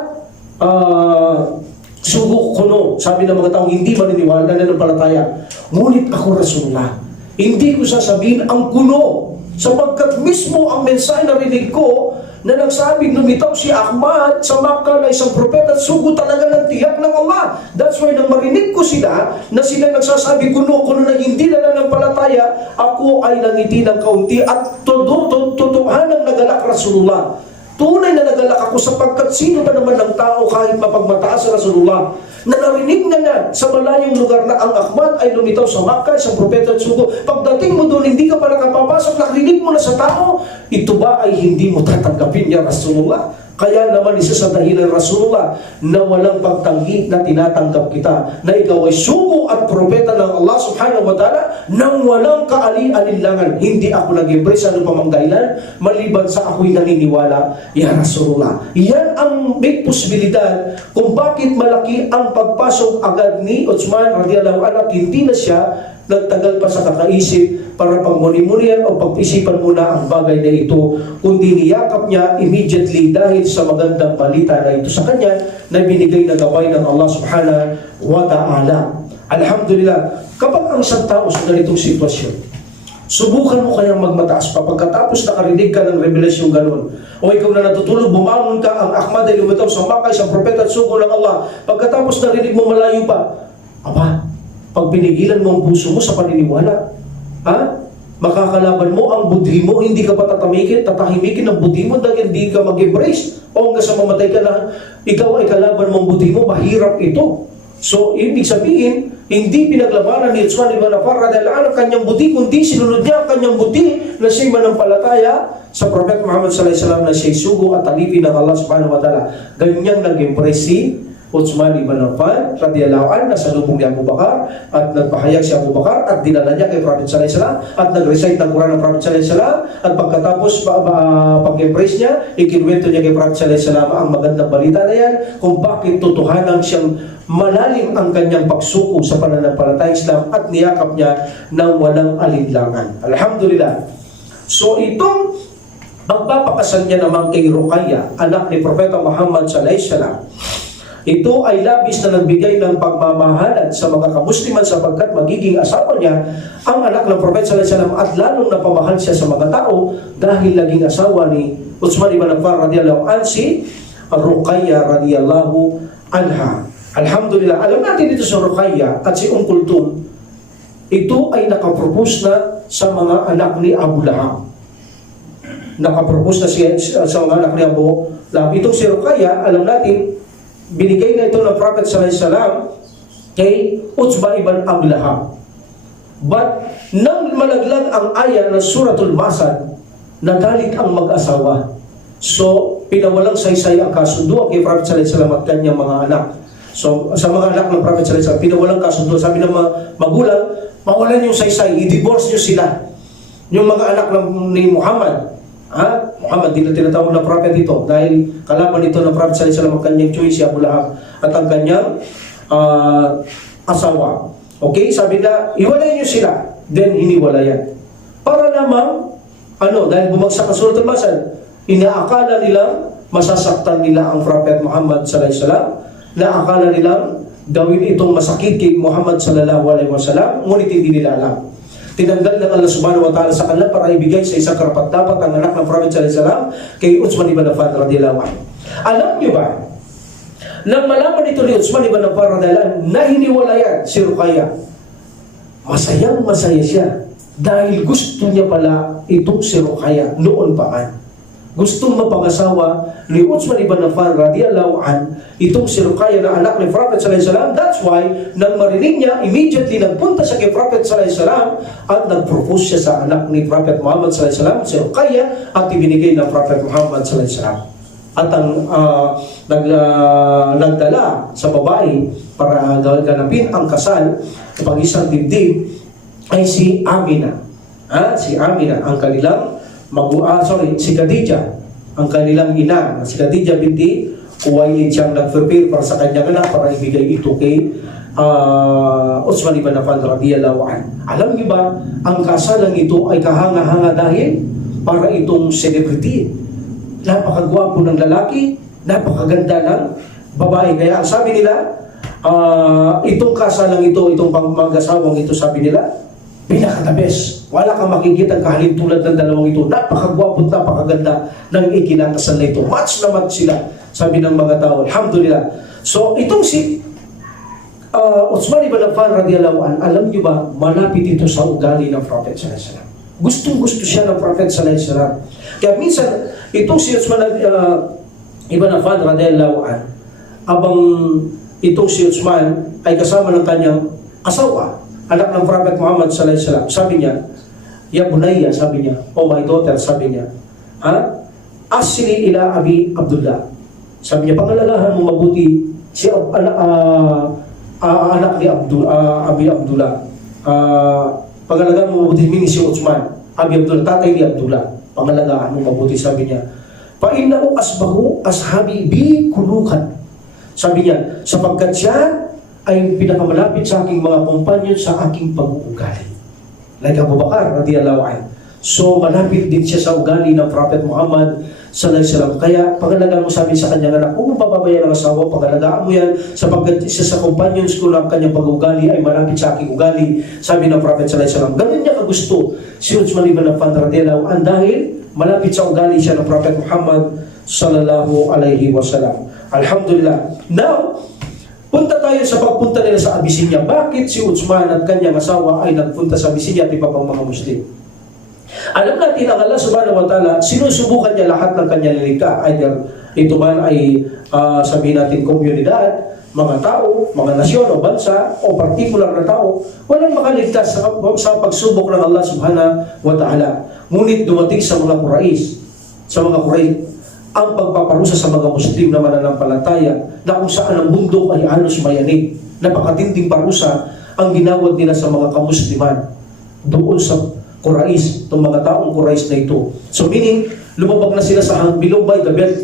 sugo, kuno, sabi ng mga tao, hindi maniniwala na palataya. Ngunit ako, Rasulullah, hindi ko sasabihin ang kuno, sapagkat mismo ang mensahe na rinig ko na nagsabing lumitaw si Ahmad sa Makkah na isang propeta at sugo talaga ng tiyak ng Allah. That's why nang marinig ko sila na sila nagsasabi kuno na hindi na ng palataya, ako ay nangiti ng kaunti at totohanang nagalak Rasulullah. Tunay na nagalak ako sapagkat sino ba naman ng tao kahit mapagmataas sa Rasulullah na narinig na sa malayong lugar na ang Ahmad ay lumitaw sa Makkah, isang propeta at sugo. Pagdating mo doon, hindi ka pa nakapapasok, narinig mo na sa tao, ito ba ay hindi mo tatanggapin ya Rasulullah? Kaya naman isa sa dahilan Rasulullah na walang pagtanggi na tinatanggap kita na ikaw ay sugo at propeta ng Allah subhanahu wa ta'ala nang walang kaali-alinlangan. Hindi ako nag-embrace ano pa mang dahilan maliban sa ako'y naniniwala ya Rasulullah. Yan ang may posibilidad kung bakit malaki ang pagpasok agad ni Uthman radiyallahu anhu at hindi na siya nagtagal pa sa kakaisip para pagmuni-munian o pag-isipan muna ang bagay na ito, kundi niyakap niya immediately dahil sa magandang balita na ito sa kanya na binigay na gaway ng Allah subhanahu wa ta'ala. Alhamdulillah, kapag ang isang tao sa ganitong sitwasyon, subukan mo kayang magmataas pa pagkatapos nakarinig ka ng revelasyon ganun. O ikaw na natutulog, bumangon ka, ang Ahmad ay lumitaw sa Makkah, isang propeta at sugo ng Allah. Pagkatapos narinig mo malayo pa, pag pinigilan mo ang puso mo sa paniniwala, makakalaban mo ang budhi mo, hindi ka pa tatahimikin ang budhi mo dahil hindi ka mag-embrace. O hanggang sa mamatay ka na, ikaw ay kalaban mo ang budhi mo, mahirap ito. So, ibig sabihin, hindi pinaglabanan ni Uthman ibn Affan radhiyallahu anhu kanyang budhi, kundi sinunod niya ang kanyang budhi na siya'y manampalataya sa Prophet Muhammad sallallahu alaihi wasallam na siya'y sugo at alipin ng Allah subhanahu wa ta'ala. Ganyang nag-embrace si Uthman ibn Affan radhiyallahu anhu na salubong ni Abu Bakar at nagpahayag si Abu Bakar at dinala niya kay Prophet sallallahu alaihi wasallam at nag-recite ng Quran ng Prophet sallallahu alaihi wasallam at pagkatapos pag-embrace niya, ikinuwento niya kay Prophet sallallahu alaihi wasallam ang magandang balita na yan kung bakit totohanan siyang malalim ang kanyang pagsuko sa pananampalataya Islam at niyakap niya ng walang alinlangan. Alhamdulillah. So itong magpapakasal niya naman kay Ruqayya, anak ni Propeta Muhammad sallallahu alaihi wasallam, ito ay labis na nagbigay ng pagmamahalan sa mga kamusliman sapagkat magiging asawa niya ang anak ng Propeta sallallahu alaihi wasallam at lalong napamahal siya sa mga tao dahil naging asawa ni Uthman ibn Affan radhiyallahu anhu si Ruqayya radhiyallahu anha. Alhamdulillah, alam natin dito sa Ruqayya at si Kulthum, ito ay nakapropose na sa mga anak ni Abu Lahab. Nakapropose na siya sa mga anak ni Abu Lahab. Itong si Ruqayya, alam natin, binigay na ito ng Prophet sallallahu alaihi wasallam kay Utbah ibn Abi Lahab. But nang malaglag ang aya ng Suratul Masad, nagalit ang mag-asawa. So, pinawalang saysay ang kasundo kay Prophet sallallahu alaihi wasallam at kanyang mga anak. So, sa mga anak ng Prophet sallallahu alaihi wasallam, pinawalang kasundo. Sabi ng mga magulang, mawalan yung saysay, i-divorce nyo sila. Yung mga anak ni Muhammad, Muhammad, di na tinatawag na prophet ito dahil kalaban ito ng Prophet sallallahu alaihi wasallam ang kanyang choice si Abu Lahab at ang kanyang asawa. Okay, sabi na, iwalay niyo sila. Then, hiniwalayan. Para lamang, dahil bumagsak ang Suratul Masad, inaakala nila, masasaktan nila ang Prophet Muhammad sallallahu alaihi wasallam, na akala nilang gawin itong masakit kay Muhammad sallallahu alaihi wasallam, ngunit hindi nila alam. Tinanggal ng Allah subhanahu wa ta'ala sa kanila para ibigay sa isang karapat-dapat ang anak ng Prophet sallallahu alaihi wasallam kay Uthman ibn Affan radhiyallahu anhu. Alam niyo ba, nang malaman ito ni Uthman ibn Affan radhiyallahu anhu na hiniwalayan si Ruqayya, masayang-masaya siya dahil gusto niya pala itong si Ruqayya noon pa man. Gustong mapangasawa ni Uthman ibn Affan radhiyallahu anhu itong si Ruqayya na anak ni Prophet sallallahu alaihi wasallam. That's why nang marinig niya, immediately nagpunta siya kay Prophet sallallahu alaihi wasallam at nag-propose siya sa anak ni Prophet Muhammad sallallahu alaihi wasallam, si Ruqayya, at ibinigay ng Prophet Muhammad sallallahu alaihi wasallam. At ang nagdala sa babae para ganapin ang kasal kapag isang dibdib ay si Amina. Si Amina ang kanilang si Khadija, ang kanilang ina. Si Khadija binti Khuwailid siyang nag-prepare para sa kanyang anak para ibigay ito kay Uthman ibn Affan radhiyallahu anhu. Alam niyo ba, ang kasalang ito ay kahanga-hanga dahil para itong celebrity. Napakagwapo ng lalaki, napakaganda ng babae. Kaya ang sabi nila, itong kasalang ito, itong mag-asawang ito, sabi nila, pinaka-the best. Wala kang makikita kahalin tulad ng dalawang ito. Napakagwapo at napakaganda ng ikinakasal na ito. Match na match sila, sabi ng mga tao. Alhamdulillah. So, itong si Uthman ibn Affan radhiyallahu anhu, alam niyo ba, malapit ito sa ugali ng Prophet sallallahu alaihi wasallam. Gustong-gusto siya ng Prophet sallallahu alaihi wasallam. Kaya minsan, itong si Uthman Ibn Affan radhiyallahu an, abang itong si Uthman ay kasama ng kanyang asawa, anak ng Prophet Muhammad sallallahu alaihi wasallam. Sabi niya, "Ya bunayya," sabi niya, "Oh my daughter," sabi niya, "Asli ila Abi Abdullah." Sabi niya, "Pangalagaan mo mabuti si anak ni Abi Abdullah. Pangalagaan mo mabuti si Uthman, Abi Abdullah, tatay ni Abdullah. Pangalagaan mo mabuti," sabi niya. "Fa'innahu asbahu ashabi bi kulukan." Sabi niya, sapagkat siya ay pinakamalapit sa aking mga kumpanyon sa aking pag-uugali. Like Abu Bakar radhiyallahu anhu. So malapit din siya sa ugali ng Prophet Muhammad sallallahu alaihi wasallam. Kaya pangalagaan mo, sabi sa kanyang anak, "Kung papabayaan ng asawa, pangalagaan mo yan sapagkat isa sa companions ko ng kanyang pag-ugali ay malapit sa aking ugali," sabi ng Prophet sallallahu alaihi wasallam. Ganun niya kagusto si Uthman ibn Affan radhiyallahu anhu dahil malapit sa ugali siya ng Prophet Muhammad sallallahu alaihi wasallam. Alhamdulillah. Now, punta tayo sa pagpunta nila sa Abyssinia. Bakit si Uthman at kanyang asawa ay nagpunta sa Abyssinia at iba pang mga Muslim? Alam natin ang Allah subhanahu wa ta'ala, sinusubukan niya lahat ng kanyang nilikha. Either ito man ay sabihin natin komunidad, mga tao, mga nasyon o bansa, o partikular na tao, walang makaligtas sa pagsubok ng Allah subhanahu wa ta'ala. Ngunit dumating sa mga Quraysh, ang pagpaparusa sa mga Muslim na mananampalataya na kung saan ang mundo ay halos mayanig. Napakatinding parusa ang ginawad nila sa mga kamusliman doon sa Quraysh, itong mga taong Quraysh na ito. So meaning, lumabag na sila sa below by the belt,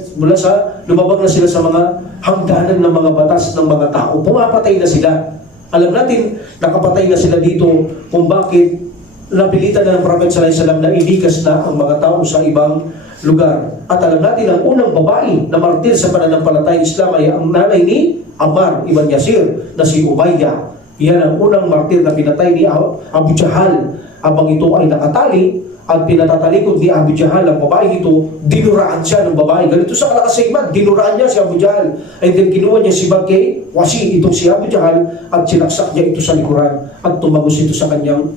lumabag na sila sa mga hangganan ng mga batas ng mga tao. Pumapatay na sila. Alam natin, nakapatay na sila dito kung bakit napilitan na ng Prophet sallallahu alaihi wasallam na ilikas na ang mga tao sa ibang lugar. At alam natin, ang unang babae na martir sa pananampalatayang Islam ay ang nanay ni Ammar ibn Yasir na si Umayyah. Yan ang unang martir na pinatay ni Abu Jahal. Abang ito ay nakatali at pinatatalikod ni Abu Jahal ang babae ito, dinuraan siya ng babae. Ganito sa kalakasayman, dinuraan niya si Abu Jahal. And then kinuha niya si Bagay Wasi, itong si Abu Jahal, at sinaksak niya ito sa likuran at tumagos ito sa kanyang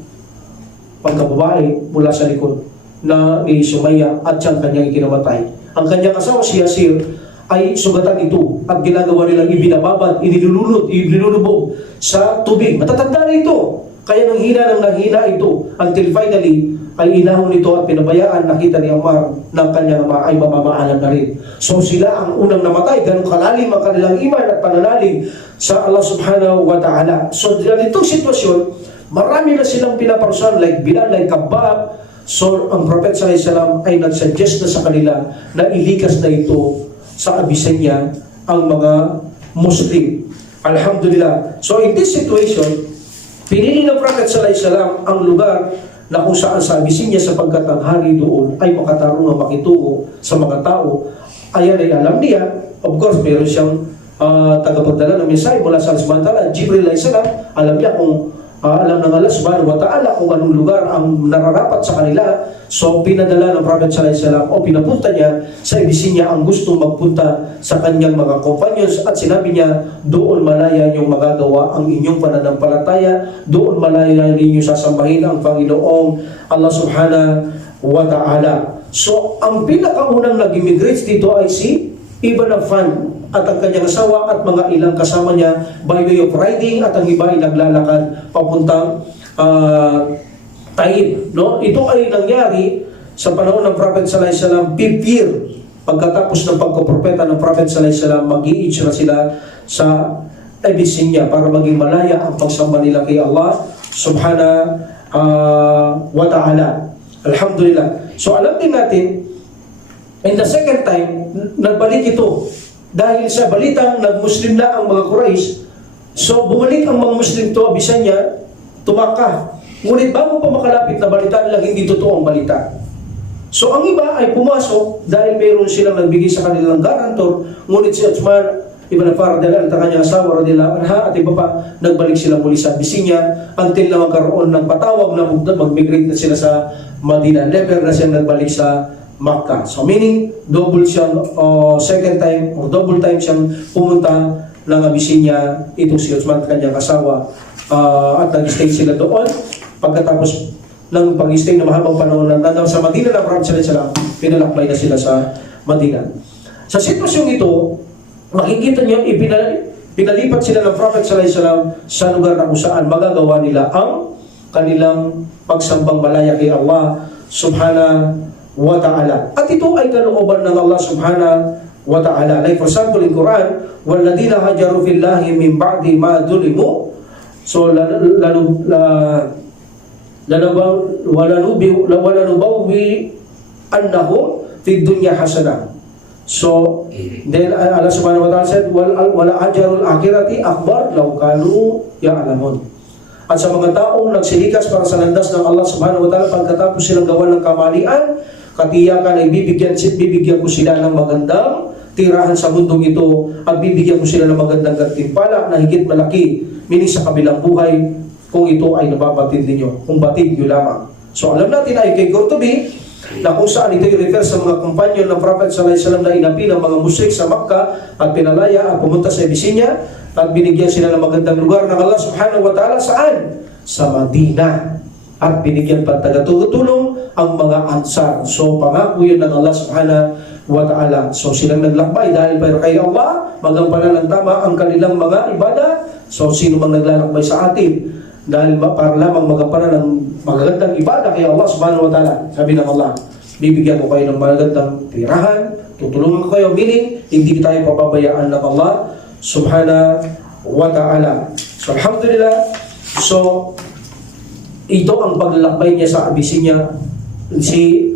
pagkababae mula sa likod na ni Sumayya at siyang kanyang ikinamatay. Ang kanyang asawa si Yasir ay sugatan ito at ginagawa nilang ibinababad, inilulubog sa tubig. Matatanda na ito. Kaya nang hina ng nahina ito until finally ay inahon nito at pinabayaan, nakita ni Ammar ng kanyang ama ay mamamaalam na rin. So sila ang unang namatay, ganun kalalim ang kanilang iman at pananalig sa Allah subhanahu wa ta'ala. So ganitong sitwasyon, marami na silang pinaparusahan like Bilal, like Kabab. So ang Prophet sallallahu alaihi wasallam ay nagsuggest na sa kanila na ilikas na ito sa Abyssinia ang mga Muslim. Alhamdulillah. So in this situation, pinili ng Prophet sallallahu alaihi wasallam ang lugar na kung saan sa Abyssinia sapagkat ang hari doon ay makatarungang makitungo sa mga tao. Ayan ay alam niya. Of course, meron siyang tagapagdala ng mensahe mula sa Allah. Jibril alayhi salam, alam niya kung alam ng Allah subhanahu wa ta'ala kung anong lugar ang nararapat sa kanila. So pinadala ng Prophet sallallahu alaihi wasallam o pinapunta niya sa Abyssinia ang gustong magpunta sa kanyang mga companions at sinabi niya, doon malaya niyong magagawa ang inyong pananampalataya, doon malaya ninyong sasambahin ang Panginoong Allah subhanahu wa ta'ala. So ang pinakaunang nag-immigrate dito ay si Ibn Affan at ang kanyang asawa at mga ilang kasama niya by way of riding, at ang iba ay naglalakad papuntang Taib. No? Ito ay nangyari sa panahon ng Prophet sallallahu alaihi wasallam, 5th year pagkatapos ng pagkopropeta ng Prophet sallallahu alaihi wasallam. Mag-i-itch na sila sa Abyssinia para maging malaya ang pagsamba nila kay Allah subhanahu wa ta'ala. Alhamdulillah. So alam din natin, in the second time, nagbalik ito. Dahil sa balitang nag-Muslim na ang mga Quraysh, so bumalik ang mga Muslim to Abyssinia, tumaka. Ngunit bago pa makalapit na balita nila, hindi totoo ang balita. So ang iba ay pumasok dahil mayroon silang nagbigay sa kanilang garantor, ngunit si Uthman ibn Affan at kanyang asawa radhiyallahu anha at iba pa, nagbalik sila muli sa Abyssinia until na magkaroon ng patawag na mag-migrate na sila sa Madina. Never na siyang nagbalik sa Makkah. So meaning, double siyang second time or double time siyang pumunta ng Abyssinia, itong si Uthman at kanyang asawa, at nag-stay sila doon. Pagkatapos ng pag-stay na mahabang panahon na sa Madina ng Prophet sallallahu alaihi wasallam, pinalakbay na sila sa Madina. Sa sitwasyong ito, makikita niyo, pinalipat sila ng Prophet sallallahu alaihi wasallam sa lugar na kung saan magagawa nila ang kanilang pagsambang malaya kay Allah subhanahu wa ta'ala. At ito ay kalooban ng Allah subhanahu wa ta'ala. Like for example in Quran, وَالَّذِينَ هَجَرُوا فِي اللَّهِ مِنْ بَعْدِ مَا ظُلِمُوا. So وَلَنُبَوِّ أَنَّهُمْ فِي الدُّنْيَا حَسَنًا. So then Allah subhanahu wa ta'ala said, وَلَا أَجَرُ الْآخِرَةِ أَكْبَرُ لَوْ كَانُوا يَعْلَمُونَ. At sa mga taong nagsilikas para sa landas ng Allah subhanahu wa ta'ala, pagkatapos silang gawa ng kamalian, katiyakan ay bibigyan ko sila ng magandang tirahan sa mundong ito at bibigyan ko sila ng magandang gantimpala na higit malaki, meaning sa kabilang buhay, kung ito ay nababatid ninyo, kung batid nyo lamang. So alam natin ay kay Qurtubi na kung saan ito i-refer sa mga kumpanyon ng Prophet sallallahu alaihi wasallam na inapi ng mga musyrik sa Makkah at pinalaya at pumunta sa Abyssinia at binigyan sila ng magandang lugar ng Allah subhanahu wa ta'ala. Saan? Sa Madina. At binigyan pa tagatulong ang mga Ansar. So pangako yun ng Allah subhanahu wa ta'ala. So silang naglakbay dahil para kay Allah, magampanan ng tama ang kanilang mga ibada. So sino mang naglalakbay sa atin dahil para lamang magampanan ng magagandang ibada kay Allah subhanahu wa ta'ala. Sabi ng Allah, bibigyan ko kayo ng magagandang tirahan, tutulungan ko kayo, meaning hindi tayo pababayaan ng Allah subhanahu wa ta'ala. So alhamdulillah, so ito ang paglalakbay niya sa Abyssinia, si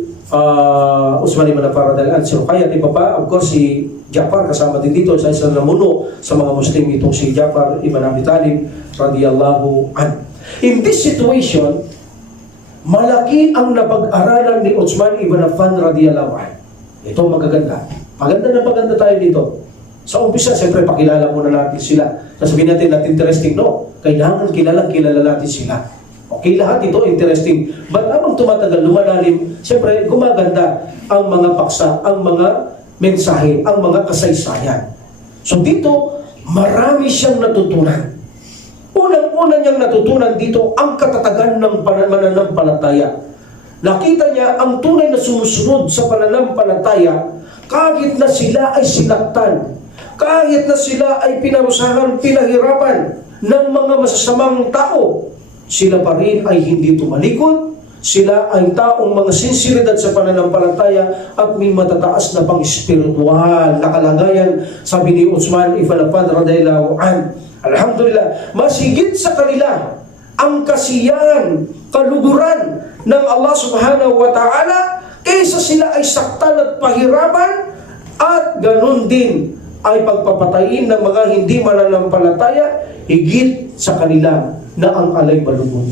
Uthman ibn Affan radhiyallahu anhu. Kaya di ba pa, of course, si Ja'far kasama din dito sa isang namuno sa mga Muslim, itong si Ja'far ibn Abi Talib radhiyallahu anhu. In this situation, malaki ang napag-aralan ni Uthman ibn Affan radhiyallahu anhu. Ito magaganda. Maganda tayo dito. Sa umpisa, siyempre, pakilala muna natin sila. Sasabihin natin interesting, no? Kailangan kilala natin sila. Okay, lahat ito interesting. But habang tumatagal, lumalalim, siyempre, gumaganda ang mga paksa, ang mga mensahe, ang mga kasaysayan. So dito, marami siyang natutunan. Unang-una niyang natutunan dito ang katatagan ng mananampalataya. Nakita niya ang tunay na sumusunod sa pananampalataya kahit na sila ay sinaktan, kahit na sila ay pinarusahan, pinahirapan ng mga masasamang tao, sila pa rin ay hindi tumalikod. Sila ay taong mga sinseridad sa pananampalataya at may matataas na pang-espiritual na kalagayan, sabi ni Uthman ibn Affan radhiyallahu anhu. Alhamdulillah, mas higit sa kanila ang kasiyahan, kaluguran ng Allah subhanahu wa ta'ala kaysa sila ay saktan at pahirapan, at ganun din ay pagpapatayin ng mga hindi mananampalataya higit sa kanila na ang alay malugod.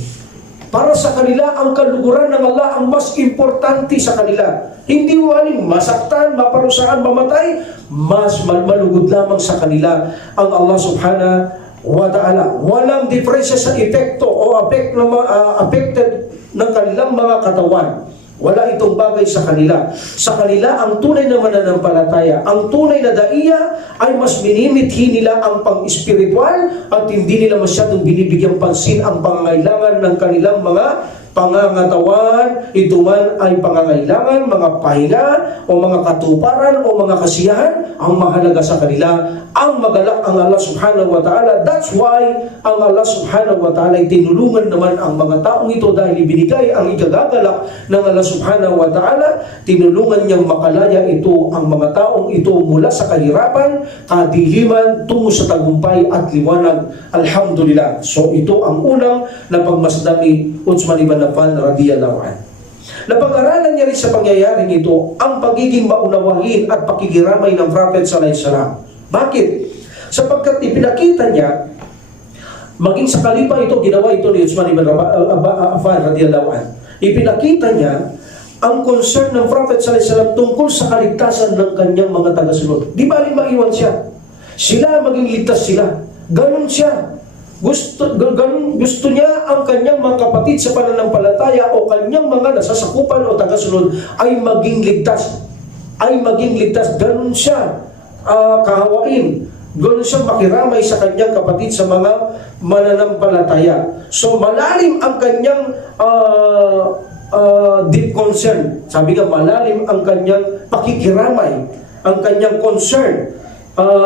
Para sa kanila, ang kaluguran ng Allah ang mas importante sa kanila. Hindi waling masaktan, maparusaan, mamatay, mas malugod lamang sa kanila ang Allah subhanahu wa ta'ala. Walang diferensya sa epekto o affected ng kanilang mga katawan. Wala itong bagay sa kanila. Sa kanila, ang tunay na mananampalataya, ang tunay na daiya ay mas minimithi nila ang pang-espiritual at hindi nila masyadong binibigyang pansin ang pangangailangan ng kanilang mga pangangatawan. Ito man ay pangangailangan, mga pahinga o mga katuparan o mga kasiyahan. Ang mahalaga sa kanila, ang magalak ang Allah subhanahu wa ta'ala. That's why ang Allah subhanahu wa ta'ala ay tinulungan naman ang mga taong ito dahil ibinigay ang ikagagalak ng Allah subhanahu wa ta'ala. Tinulungan niyang makalaya ito ang mga taong ito mula sa kahirapan, kadiliman, tungo sa tagumpay at liwanag. Alhamdulillah. So ito ang unang napagmasdan ni Uthman ibn Affan radhiyallahu anhu. Napag-aralan niya rin sa pangyayaring ito ang pagiging maunawain at pakikiramay ng Prophet sallallahu alaihi wasallam. Bakit? Sapagkat ipinakita niya, maging sa kalipa ito, ginawa ito ni Uthman ibn Affan radhiyallahu anhu. Ipinakita niya ang concern ng Prophet sallallahu alaihi wasallam tungkol sa kaligtasan ng kanyang mga tagasunod. Di ba maiwan siya? Sila maging ligtas sila. Ganun siya. Gusto niya ang kanyang mga kapatid sa pananampalataya o kanyang mga nasasakupan o tagasunod ay maging ligtas. Ganun siya kahawain. Ganoon siyang makiramay sa kanyang kapatid sa mga mananampalataya. So malalim ang kanyang deep concern. Sabi nga, malalim ang kanyang pakikiramay, ang kanyang concern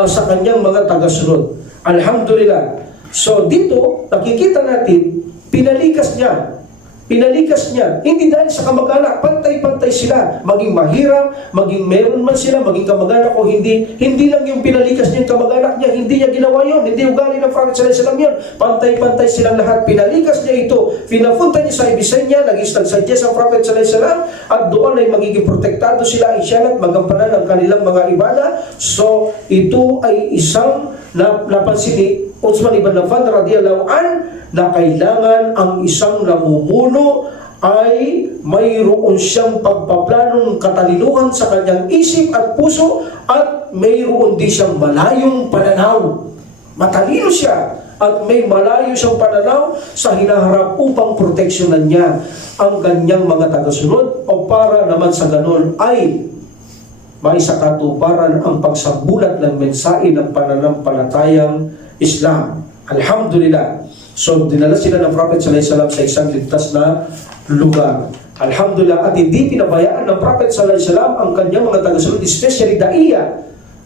sa kanyang mga tagasunod. Alhamdulillah. So dito, nakikita natin, pinalikas niya. Hindi dahil sa kamag-anak, pantay-pantay sila. Maging mahirap, maging meron man sila, maging kamag-anak o hindi. Hindi lang yung pinalikas niya yung kamag-anak niya, hindi niya ginawa yun. Hindi ugali ng Prophet sallallahu alaihi wasallam yun. Pantay-pantay silang lahat. Pinalikas niya ito. Pinapunta niya sa Abyssinia, nag-istagsadya sa Prophet sallallahu alaihi wasallam, at doon ay magiging protektado sila, insyaAllah, magampanan ang kanilang mga ibada. So, ito ay isang napansin ni Uthman ibn Affan radiyallahu an na kailangan ang isang namumuno ay mayroon siyang pagpaplanong katalinuhan sa kanyang isip at puso, at mayroon din siyang malayong pananaw. Matalino siya at may malayo siyang pananaw sa hinaharap upang proteksyonan niya ang kanyang mga tagasunod, o para naman sa ganon ay maisakatuparan ang pagsabulat ng mensahe ng pananampalatayang Islam. Alhamdulillah. So, dinala sila ng Prophet sallallahu alaihi wasallam sa isang ligtas na lugar. Alhamdulillah. At hindi pinabayaan ng Prophet sallallahu alaihi wasallam ang kanyang mga tagasunod, especially daiya.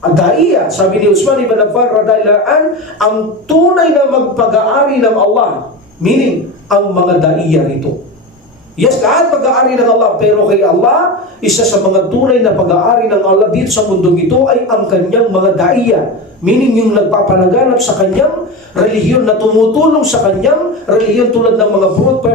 Daiya, sabi ni Uthman ibn Affan radhiyallahu an, ang tunay na magpag-aari ng Allah, meaning ang mga daiya rito. Yes, lahat pag-aari ng Allah, pero kay Allah, isa sa mga tunay na pag-aari ng Allah dito sa mundong ito ay ang kanyang mga daiya. Meaning yung nagpapalaganap sa kanyang relihiyon, na tumutulong sa kanyang relihiyon, tulad ng mga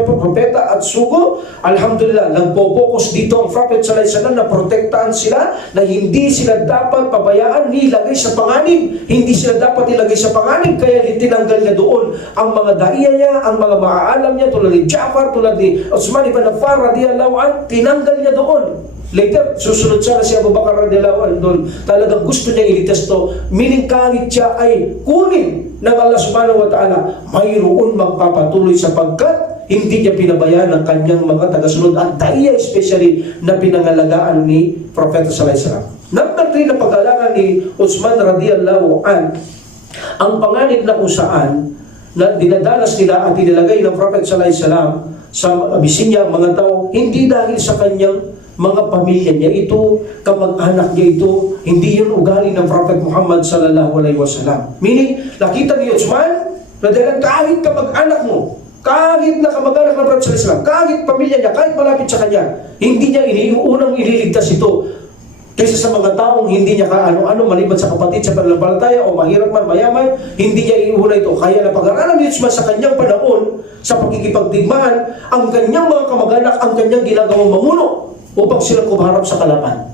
propeta at sugo. Alhamdulillah, nagpo-focus dito ang Prophet sallallahu alaihi wasallam na protektahan sila, na hindi sila dapat pabayaan nilagay sa panganib. Hindi sila dapat ilagay sa panganib, kaya tinanggal niya doon ang mga daiya niya, ang mga maaalam niya, tulad ni Ja'far, tulad ni Uthman ibn Affan radiyallahu an, tinanggal niya doon. Later, susunod siya na si Abu Bakar radiyallahu anhu doon. Talagang gusto niya ilitas to. Meaning, kahit siya ay kunin ng Allah subhanahu wa ta'ala, mayroon magpapatuloy sapagkat hindi niya pinabayaan ang kanyang mga tagasunod at daiya especially na pinangalagaan ni Prophet sallallahu alaihi wasallam. Number 3 na pag-alalan ni Uthman radiyallahu an, ang panganib na kung saan na dinadalas nila at inilagay ng Prophet sallallahu alaihi wasallam sa Abyssinia ang mga tao, hindi dahil sa kanyang mga pamilya niya ito, kamag-anak niya ito, hindi yun ugali ng Prophet Muhammad sallallahu alaihi wasallam. Meaning, nakita ni Uthman na dahil kahit kamag-anak mo, kahit na kamag-anak ng Prophet sallallahu alaihi wasallam, kahit pamilya niya, kahit malapit sa kanya, hindi niya iniunang ililigtas ito kaysa sa mga taong hindi niya kaano-ano maliban sa kapatid sa pananampalataya o mahirap man, mayaman, hindi niya iuna ito. Kaya na pag-aralan ni Uthman sa kanyang panahon, sa pagkikipagdigmaan, ang kanyang mga kamag-anak, ang kanyang ginagawang mamuno upang sila kumaharap sa kalaban.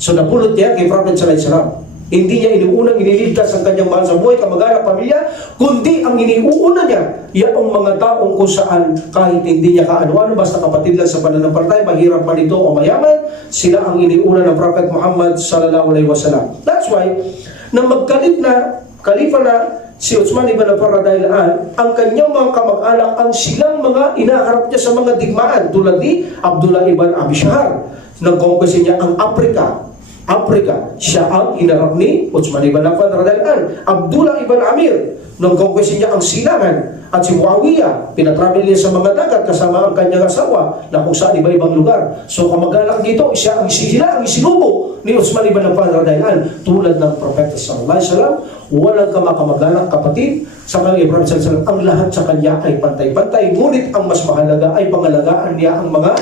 So napulot niya kay Prophet sallallahu alaihi wasallam. Hindi niya iniunang iniligtas ang kanyang mahal sa buhay, kamag-anak, pamilya, kundi ang iniuuna niya, yaong mga taong kung saan kahit hindi niya kaano-ano, basta kapatid lang sa pananampalataya, mahirap man ito o mayaman, sila ang iniuna ng Prophet Muhammad sallallahu alaihi wasallam. That's why, nang kalifa na si Uthman ibn Affan radhiyallahu an, ang kanyang mga kamag-anak ang silang mga inaharap niya sa mga digmaan, tulad ni Abdullah ibn Abi Shahar. Nag-conquest niya ang Africa. Siya ang inarap ni Uthman ibn Affan radhiyallahu an. Abdullah ibn Amir, nag-conquest niya ang Silangan. At si Muawiyah, pinatravel niya sa mga dagat kasama ang kanyang asawa na kung saan iba-ibang lugar. So kamag-anak dito, sila ang isinubo ni Uthman ibn Affan radhiyallahu an. Tulad ng Propeta sallallahu alaihi wasallam, walang kamag-anak kapatid sa kanyang Prophet sallallahu alaihi wasallam. Ang lahat sa kanya ay pantay-pantay. Ngunit ang mas mahalaga ay pangalagaan niya ang mga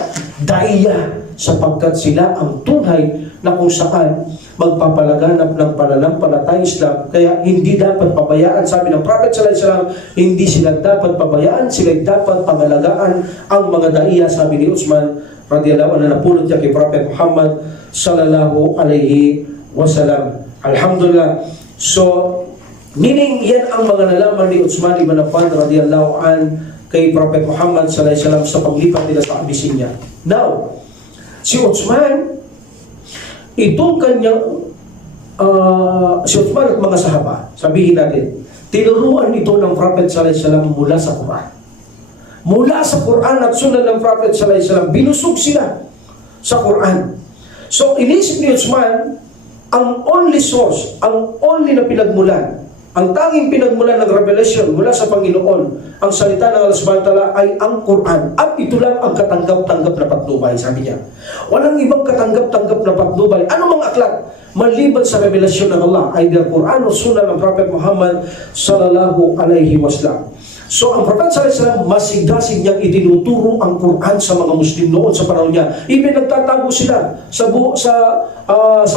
daiya, sapagkat sila ang tunay na kung saan magpapalaganap ng pananampalatayang Islam. Kaya hindi dapat pabayaan, sabi ng Prophet sallallahu alaihi wasallam, hindi sila dapat pabayaan, sila dapat pangalagaan ang mga daiya, sabi ni Uthman radhiyallahu anhu, na napulot niya kay Prophet Muhammad sallallahu alaihi wasallam. Alhamdulillah. So, meaning yan ang mga nalaman ni Uthman ibn Affan radhiyallahu an kay Prophet Muhammad sallallahu alaihi wasallam sa paglipat nila sa Abyssinia. Now, si Uthman, itong kanyang si Uthman at mga sahaba, sabihin natin, tinuruan ito ng Prophet sallallahu alaihi wasallam mula sa Quran. Mula sa Quran at sunan ng Prophet sallallahu alaihi wasallam, binusog sila sa Quran. So, inisip ni Uthman, ang only source, ang only na pinagmulan Ang tanging pinagmulan ng revelation mula sa Panginoon, ang salita ng Allah subhanahu wa ta'ala ay ang Quran. At ito lang ang katanggap-tanggap na patnubay, sabi niya. Walang ibang katanggap-tanggap na patnubay. Ano mga aklat? Maliban sa revelasyon ng Allah, either Quran o Sunnah ng Prophet Muhammad sallallahu alaihi wasallam. So ang Prophet sallallahu alaihi wasallam, masigasig niyang itinuturo ang Quran sa mga Muslim noon sa panahon niya. Even nagtatago sila sa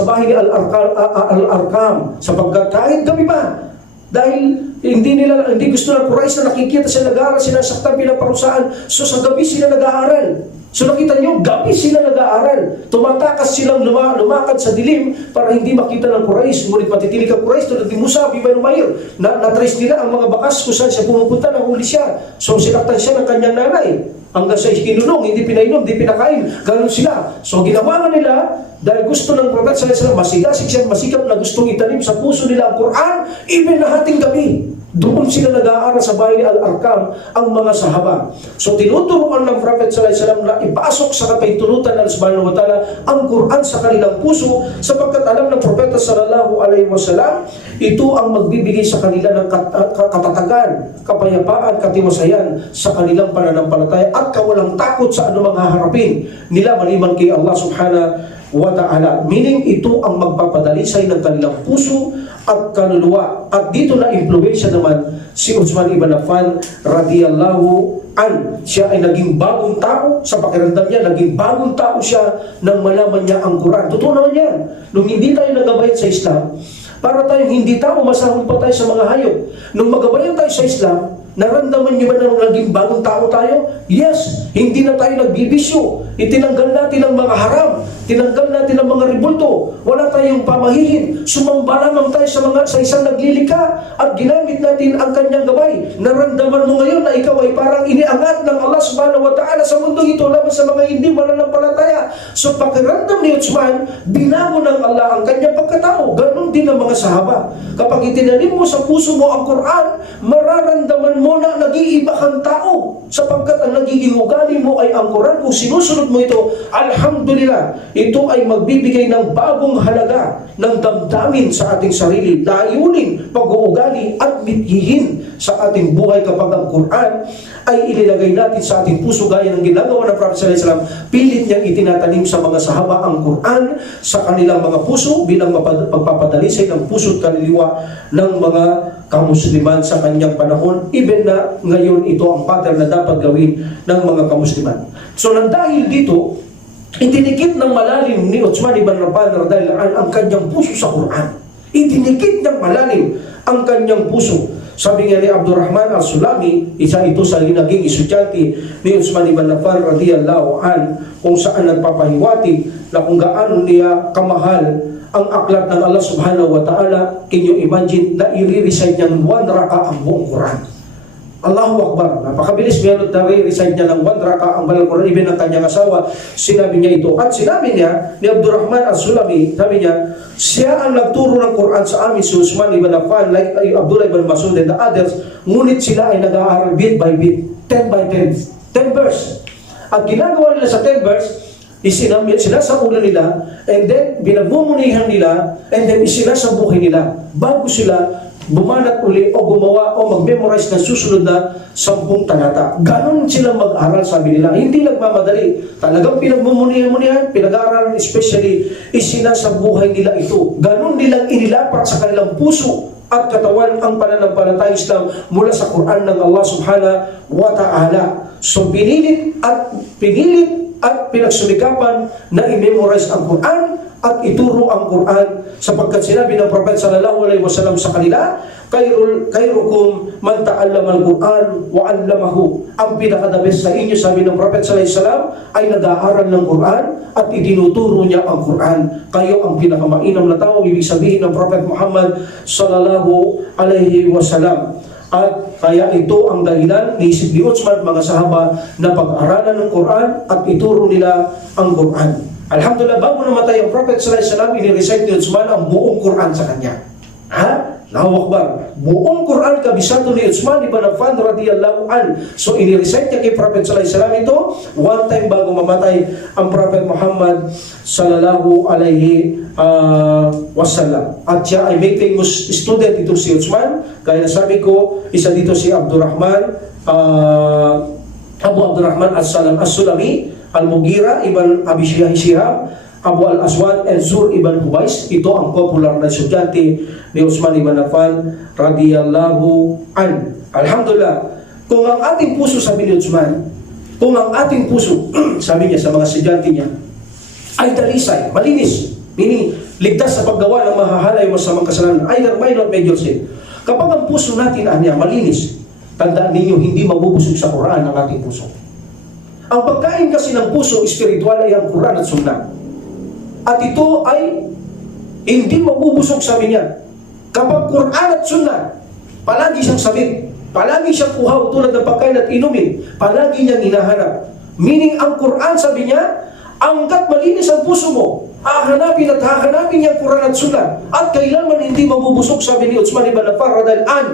bahay ni Al-Arqam, sapagkat kahit gabi pa, dahil hindi gusto ng Quraysh na nakikita sila nag-aaral, sinasaktan, pinaparusaan. So sa gabi sila nag-aaral. So nakita nyo, gabi sila nag-aaral. Tumatakas silang lumakad sa dilim para hindi makita ng Quraysh. Ngunit matitinig ang Quraysh tulad ni Musa, Ibn Umayr. Na-trace nila ang mga bakas kung saan siya pumupunta, nahuli siya. So sinaktan siya ng kanyang nanay. Hanggang sa kinulong, hindi pinainom, hindi pinakain. Ganun sila. So ginawa nila, dahil gusto ng Prophet sallallahu alaihi wasallam, masigasig siya, masikap na gustong itanim sa puso nila ang Quran, even na hating gabi. Doon sila nag-aaral sa bahay ni Al-Arqam ang mga sahaba. So tinuturuan ng Prophet sallallahu alaihi wasallam na ipasok sa kapahintulutan ng subhanahu wa ta'ala ang Quran sa kanilang puso, sapagkat alam ng Propeta sallallahu alaihi wasallam, ito ang magbibigay sa kanila ng katatagan, kapayapaan, katiwasayan sa kanilang pananampalataya at kawalang takot sa anumang haharapin nila maliban kay Allah subhanahu wa ta'ala. Meaning, ito ang magpapadalisay ng kanilang puso at kaluluwa. At dito na impluwensya naman si Uthman ibn Affan radiyallahu an. Siya ay naging bagong tao. Sa pakiramdam niya, naging bagong tao siya nang malaman niya ang Quran. Totoo naman yan. Nung hindi tayo nagabayad sa Islam, para tayong hindi tao, masahol pa tayo sa mga hayop. Nung magabayan tayo sa Islam, naramdaman niyo ba na naging bagong tao tayo? Yes, hindi na tayo nagbibisyo. Itinanggal natin ang mga haram. Tinanggal natin ang mga ribulto. Wala tayong pamahihin. Sumamba lamang tayo sa isang naglilika at ginamit natin ang kanyang gabay. Naramdaman mo ngayon na ikaw ay parang iniangat ng Allah subhanahu wa ta'ala sa mundo ito laban sa mga hindi mananampalataya. So pakiramdam ni Uthman, binago ng Allah ang kanyang pagkatao. Ganon din ang mga sahaba. Kapag itinanim mo sa puso mo ang Quran, mararamdaman mo na nag-iiba kang tao. Sapagkat ang nagiging ugali mo ay ang Quran. Kung sinusunod mo ito, alhamdulillah, ito ay magbibigay ng bagong halaga ng damdamin sa ating sarili, layunin, pag-uugali at mithihin sa ating buhay kapag ang Quran ay ililagay natin sa ating puso gaya ng ginagawa ng Prophet sallallahu alaihi wasallam. Pilit niyang itinatanim sa mga sahaba ang Quran sa kanilang mga puso bilang pagpapadalisay ng puso at kaluluwa ng mga kamusliman sa kanyang panahon, even na ngayon ito ang pattern na dapat gawin ng mga kamusliman. So nang dahil dito, itinikit ng malalim ni Uthman ibn Affan radhiyallahu anhu ang kanyang puso sa Quran. Itinikit ng malalim ang kanyang puso. Sabi nga ni Abdurrahman al-Sulami, isa ito sa naging estudyante ni Uthman ibn Affan radhiyallahu anhu, kung saan nagpapahiwatig na kung gaano niya kamahal ang aklat ng Allah subhanahu wa ta'ala. Can you imagine na i-recite niya ng 1 raka ang buong Quran? Allahu Akbar. Napakabilis meron na recite niya ng 1 raka ang Banal Quran. Ibig ng kanyang asawa, sinabi niya ito. At sinabi niya ni Abdurrahman al-Sulami, sabi niya, siya ang nagturo ng Quran sa amin, si Uthman ibn Affan, like Abdullah ibn Mas'ud and the others, ngunit sila ay nag-aaral bit by bit, 10 by 10, 10 verse. At ginagawa nila sa 10 verse, sinasabulan nila, and then binagmumunihan nila, and then isinasabuhin nila bago sila bumanat uli o gumawa o mag-memorize ng susunod na 10 talata. Ganon silang mag-aral, sabi nila. Hindi nagmamadali. Talagang pinagmumunihan, pinag-aaralan, especially isinasabuhay nila ito. Ganon nilang inilapat sa kanilang puso at katawan ang pananampalatayang Islam mula sa Quran ng Allah subhanahu wa ta'ala. So pinilit at pinagsumikapan na i-memorize ang Quran at ituro ang Quran, sapagkat sinabi ng Prophet sallallahu alaihi wasallam sa kanila, khairukum man ta'allama al-Quran wa 'allamahu. Ang pinaka-the-best sa inyo, sabi ng Prophet sallallahu alaihi wasallam, ay nag-aaral ng Quran at itinuturo niya ang Quran. Kayo ang pinakamainam na tao, ibig sabihin ng Prophet Muhammad sallallahu alaihi wasallam. At kaya ito ang dahilan ni Isib ni Uthman, mga sahaba, na pag-aralan ng Quran at ituro nila ang Quran. Alhamdulillah, bago namatay ang Prophet sallallahu alaihi wasallam, ini-recite ni Uthman ang buong Quran sa kanya. Allahu Akbar. Buong Quran kabisado ni Uthman ibn Affan radhiyallahu an. So ini-recite niya kay Prophet sallallahu alaihi wasallam ito one time bago mamatay ang Prophet Muhammad sallallahu alaihi wasallam. At siya ay may famous student ito si Uthman. Kaya sabi ko, isa dito si Abdurrahman Abu Abdurrahman as-Sulami, Al-Mughira ibn Abi Shihab, Abu al-Aswad and Zur ibn Huwais. Ito ang popular na estudyante ni Uthman ibn Affan radhiyallahu an. Alhamdulillah, kung ang ating puso, sabi ni Uthman, kung ang ating puso sabi niya sa mga estudyante niya ay dalisay, malinis, meaning ligtas sa paggawa ng mahahalay o masamang kasalanan, either minor or major sin. Kapag ang puso natin malinis, tandaan ninyo, hindi mabubusog sa Quran ang ating puso. Ang pagkain kasi ng puso espiritual ay ang Quran at Sunnah. At ito ay hindi mabubusog, sabi niya. Kapag Quran at Sunnah, palagi siyang sabit, palagi siyang kuhaw tulad ng pagkain at inumin, palagi niyang hinahanap. Meaning, ang Quran, sabi niya, hanggat malinis ang puso mo, hahanapin at hahanapin niya ang Quran at Sunnah. At kailangan hindi mabubusog, sabi ni Uthman ibn Affan radhiyallahu an,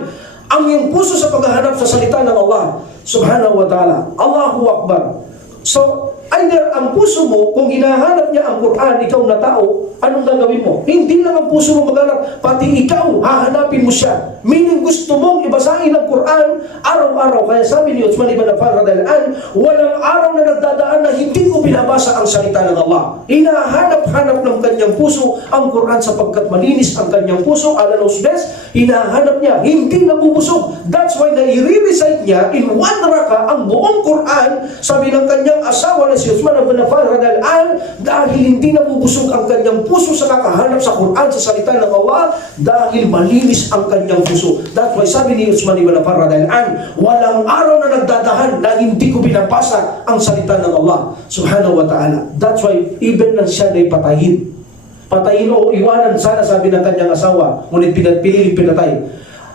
ang iyong puso sa paghahanap sa salita ng Allah subhanahu wa ta'ala. Allahu Akbar. So, either ang puso mo, kung hinahanap niya ang Quran, ikaw na tao, anong gagawin mo? Hindi lang ang puso mo maghanap, pati ikaw, hahanapin mo siya. Meaning gusto mong ibasahin ang Quran araw-araw. Kaya sabi ni Uthman ibn Affan radhiyallahu an, walang araw na nagdadaan na hindi ko binabasa ang salita ng Allah. Hinahanap-hanap ng kanyang puso ang Quran sapagkat malinis ang kanyang puso. Alalos bes, hinahanap niya, hindi nabubusog. That's why na i-recite niya in one raka ang buong Quran, sabi ng kanyang asawa na si Uthman ibn Affan radhiyallahu an, dahil hindi nabubusog ang kanyang puso sa kakahanap sa Quran, sa salita ng Allah, dahil malinis ang kanyang puso. That's why sabi ni Uthman ibn Affan radhiyallahu an, walang araw na nagdadahan na hindi ko binabasa ang salita ng Allah subhanahu wa ta'ala. That's why even nang siya na'y patayin o iwanan sana, sabi ng kanyang asawa, ngunit piniling pinatay,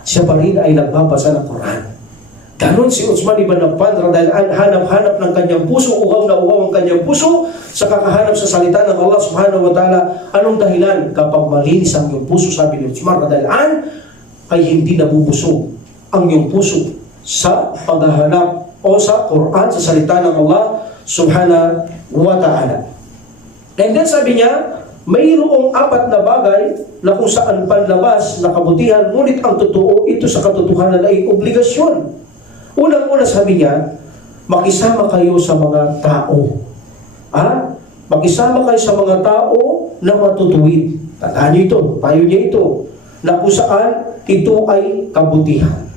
siya pa rin ay nagbabasa ng Quran. Ganon si Uthman ibn Affan radhiyallahu an, hanap-hanap ng kanyang puso, uhaw na uhaw ang kanyang puso sa kakahanap sa salita ng Allah subhanahu wa ta'ala. Anong dahilan? Kapag malinis ang iyong puso, sabi ni Uthman radhiyallahu an, ay hindi nabubusog ang iyong puso sa paghahanap o sa Quran, sa salita ng Allah subhanahu wa ta'ala. And then sabi niya, mayroong 4 na bagay na kung saan panlabas na kabutihan, ngunit ang totoo, ito sa katotohanan ay obligasyon. Unang-una sabi niya, makisama kayo sa mga tao. Makisama kayo sa mga tao na matutuwid. Tandaan niyo ito, payo niya ito, na kung saan ito ay kabutihan.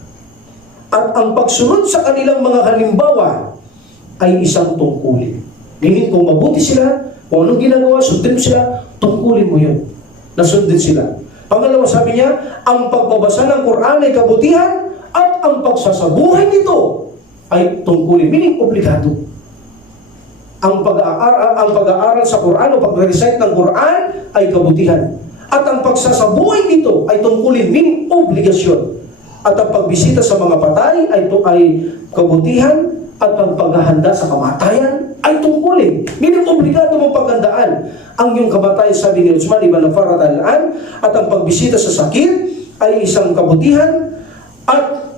At ang pagsunod sa kanilang mga halimbawa ay isang tungkulin. Meaning kung mabuti sila, kung anong ginagawa, sundin mo sila, tungkulin mo yun. Nasundin sila. Pangalawa, sabi niya, ang pagbabasa ng Quran ay kabutihan at ang pagsasabuhay nito ay tungkulin. Meaning, obligado. Ang pag-aaral sa Quran o pag-recite ng Quran ay kabutihan. At ang pagsasabuhay nito ay tungkulin, meaning obligasyon. At ang pagbisita sa mga patay ay kabutihan. At ang paghahanda sa kamatayan ay tungkulin. Meaning, obligado mong paghandaan ang iyong kamatayan, sabi ni Uthman ibn Affan radhiyallahu an. At ang pagbisita sa sakit ay isang kabutihan. At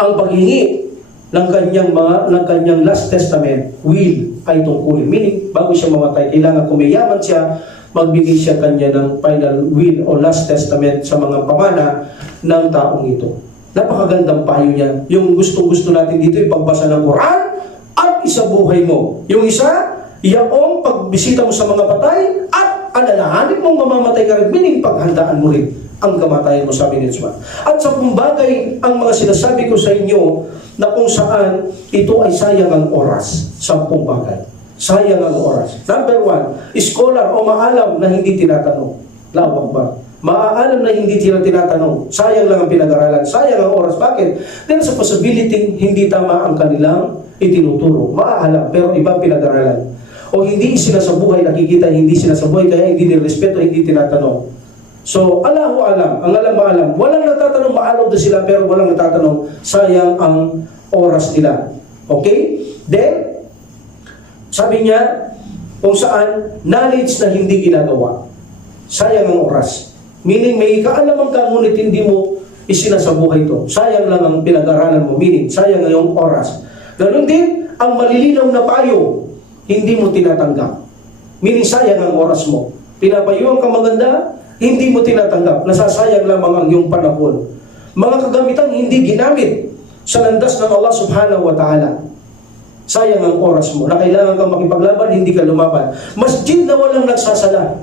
ang paghingi ng kanyang last testament, will, ay tungkulin. Meaning, bago siya mamatay, kailangan kung may yaman siya, magbigay siya kanya ng final will o last testament sa mga pamana ng taong ito. Napakagandang payo niya. Yung gustong-gusto natin dito, yung pagbasa ng Quran at isabuhay mo. Yung isa, yung pagbisita mo sa mga patay at alalahanin mong mamamatay ka rin, meaning paghandaan mo rin ang kamatayan mo, sabi ni Uthman. At sa bagay, ang mga sinasabi ko sa inyo na kung saan ito ay sayang ang oras. 10 bagay. Sayang ang oras. Number 1, scholar o maalam na hindi tinatanong. Lawak ba? Maaalam na hindi sila tinatanong. Sayang lang ang pinag-aralan. Sayang ang oras. Bakit? Dahil sa possibility, hindi tama ang kanilang itinuturo. Maaalam, pero ibang pinag-aralan. O hindi sila sa buhay nakikita, hindi sila sa buhay, kaya hindi nirespeto, hindi tinatanong. So, Allahu alam. Ang alam maalam. Walang natatanong, maalaw na sila, pero walang natatanong. Sayang ang oras nila. Okay? Then, sabi niya, kung saan, knowledge na hindi ginagawa. Sayang ang oras. Meaning, may kaalaman ka, ngunit hindi mo isinasabuhay ito. Sayang lang ang pinag-aralan mo. Meaning, sayang ang iyong oras. Ganon din, ang malilinaw na payo, hindi mo tinatanggap. Meaning, sayang ang oras mo. Pinapayuhan ka maganda, hindi mo tinatanggap. Nasasayang lamang ang iyong panahon. Mga kagamitan hindi ginamit sa landas ng Allah subhanahu wa ta'ala. Sayang ang oras mo na kailangan kang makipaglaban, hindi ka lumaban. Masjid na walang nagsasala.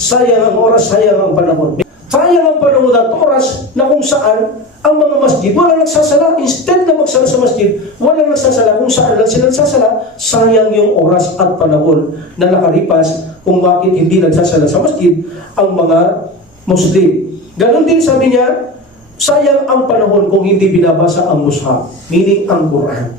Sayang ang oras, sayang ang panahon. Sayang ang panahon at oras na kung saan ang mga masjid walang nagsasala. Instead na magsala sa masjid, walang nagsasala. Kung saan lang sila nagsasala, sayang yung oras at panahon na nakalipas kung bakit hindi nagsasala sa masjid ang mga Muslim. Ganon din sabi niya, sayang ang panahon kung hindi binabasa ang mushaf, meaning ang Quran.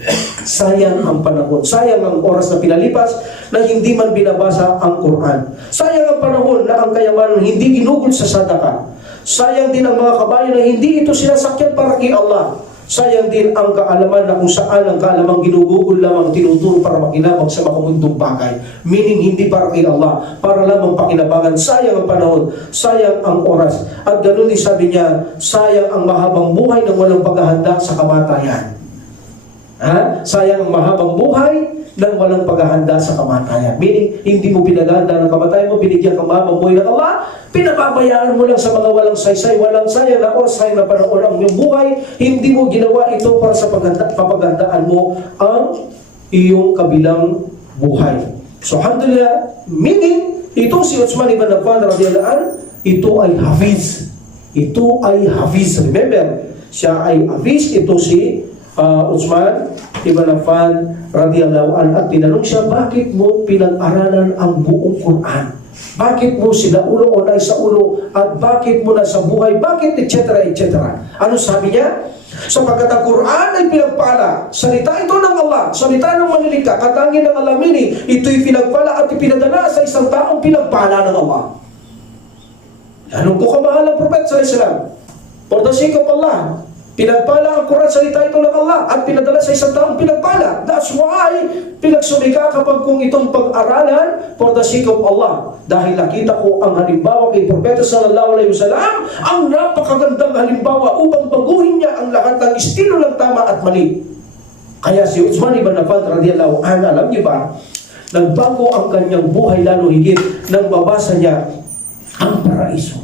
Sayang ang panahon, sayang ang oras na pinalipas na hindi man binabasa ang Quran. Sayang ang panahon na ang kayamanan hindi ginugol sa sadaka. Sayang din ang mga kabayan na hindi ito sinasakyan para kay Allah. Sayang din ang kaalaman na kung saan ang kaalamang ginugugol lamang tinuturo para makinabang sa makamundong bagay. Meaning hindi para kay Allah, para lamang pakinabangan. Sayang ang panahon, sayang ang oras. At ganoon din sabi niya, sayang ang mahabang buhay na walang paghahanda sa kamatayan. Sayang ang mahabang buhay nang walang paghahanda sa kamatayan. Meaning, hindi mo pinaganda ng kamatayan mo, binigyan ka mahabang buhay ng Allah, pinababayaan mo lang sa mga walang saysay, walang sayang na oras, sayang na panahon ang iyong buhay, hindi mo ginawa ito para sa papagandaan mo ang iyong kabilang buhay. So, alhamdulillah, meaning, ito si Uthman ibn Affan radhiyallahu anhu, ito ay hafiz. Ito ay hafiz. Remember, siya ay hafiz, ito si Uthman ibn Affan radhiyallahu anhu, at tinanong siya, bakit mo pinag-aralan ang buong Quran? Bakit mo sila ulo o nai sa ulo? At bakit mo na sa buhay? Bakit? Etc. etc. Ano sabi niya? Sapagkat ang Quran ay pinagpala. Salita ito ng Allah. Salita ng manlilikha. Katangin ng Allah. Meaning, ito'y pinagpala at ipinadala sa isang taong pinagpala ng Allah. Anong po kamahal ang Prophet sallallahu alaihi wasallam? For the sake of Allah, pinagpala ang Quran, salita ito ng Allah, at pinadala sa isang taong pinagpala. That's why pinagsumika kapag kung itong pag-aralan for the sake of Allah. Dahil nakita ko ang halimbawa kay Propeta sallallahu alaihi wasallam, ang napakagandang halimbawa upang baguhin niya ang lahat ng estilo ng tama at mali. Kaya si Uthman ibn Affan radhiyallahu anhu, alam niyo ba, nagbago ang kanyang buhay lalo higit nang mabasa niya ang paraiso.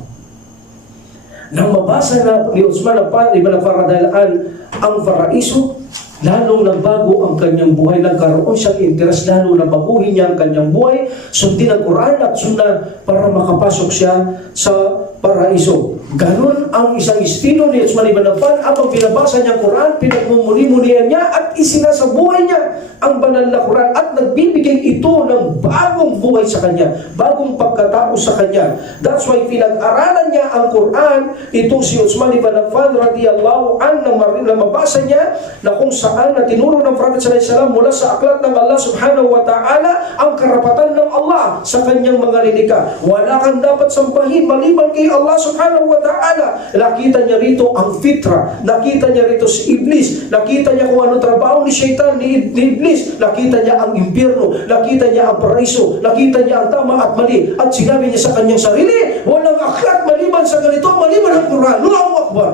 Nang mabasa na ni Uthman ibn Affan radhiyallahu anhu ang paraiso, lalong nagbago ang kanyang buhay. Nagkaroon siyang interes, lalo na baguhin niya ang kanyang buhay, sundin ang Quran at Sunnah para makapasok siya sa paraiso. Ganon ang isang estilo ni Uthman ibn Affan. Habang binabasa niya ang Quran, pinagmumuni-munian niya at isinasabuhay niya ang banal na Quran at nagbibigay ito ng bagong buhay sa kanya, bagong pagkatao sa kanya. That's why pinag-aralan niya ang Quran, itong si Uthman ibn Affan radhiyallahu anhu, na mabasa niya na kung saan na tinuro ng Prophet sallallahu alaihi wasallam mula sa aklat ng Allah subhanahu wa ta'ala ang karapatan ng Allah sa kanyang mga lilikha. Wala kang dapat sampahin maliban kay Allah subhanahu wa ta'ala. Nakita niya rito ang fitra, nakita niya rito si Iblis, nakita niya kung ano trabaho ni Shaitan, ni Iblis, nakita niya ang impyerno, nakita niya ang paraiso, nakita niya ang tama at mali, at sinabi niya sa kanyang sarili, walang aklat maliban sa ganito, maliban ang Quran. Allahu Akbar!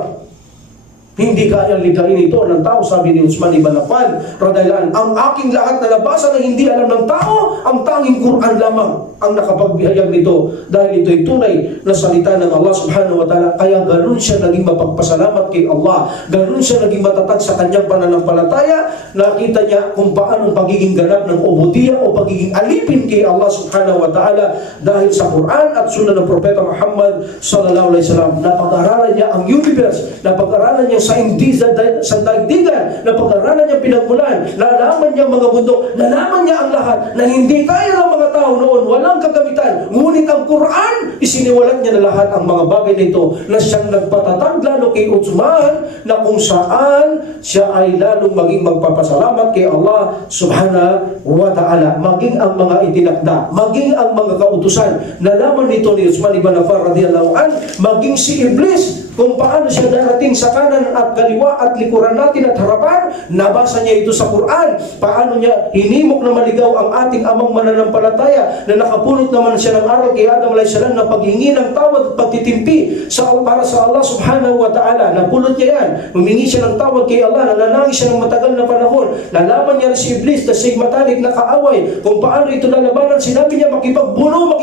Hindi kayang ligain ito ng tao, sabi ni Uthman ibn Affan radhiyallahu anhu. Ang aking lahat na nabasa na hindi alam ng tao, ang tanging Quran lamang ang nakapagbihayag nito, dahil ito'y tunay na salita ng Allah subhanahu wa ta'ala. Kaya ganun siya naging mapagpasalamat kay Allah, ganun siya naging matatag sa kanyang pananampalataya. Nakita niya kung paano pagiging ganap ng ubudiyya o pagiging alipin kay Allah subhanahu wa ta'ala dahil sa Quran at Sunnah ng Propeta Muhammad sallallahu alaihi wasallam. Napag-aralan niya ang universe, napag-aralan niya sa daigdigan, napag-aralan niya pinagmulan, nalaman niya mga bundok, nalaman niya ang lahat na hindi kaya ng mga tao noon, walang kagamitan. Ngunit ang Quran, isiniwalat niya na lahat ang mga bagay na ito, na siyang nagpatatag lalo kay Uthman, na kung saan siya ay lalong maging magpapasalamat kay Allah subhanahu wa ta'ala. Maging ang mga itinakda, maging ang mga kautusan, nalaman nito ni Uthman ibn Affan radhiyallahu anhu, maging si Iblis, kung paano siya darating sa kanan at kaliwa at likuran natin at harapan. Nabasa niya ito sa Quran. Paano niya hinimok na maligaw ang ating amang mananampalataya na nakapulot naman siya ng aral kay Adam alayhis salam na paghingi ng tawad at pagtitimpi para sa Allah subhanahu wa ta'ala. Napulot niya yan. Humingi siya ng tawad kay Allah, nananangis siya ng matagal na panahon. Nalaman niya si Iblis na siya'y matalik na kaaway kung paano ito lalabanan. Sinabi niya, makipagbuno,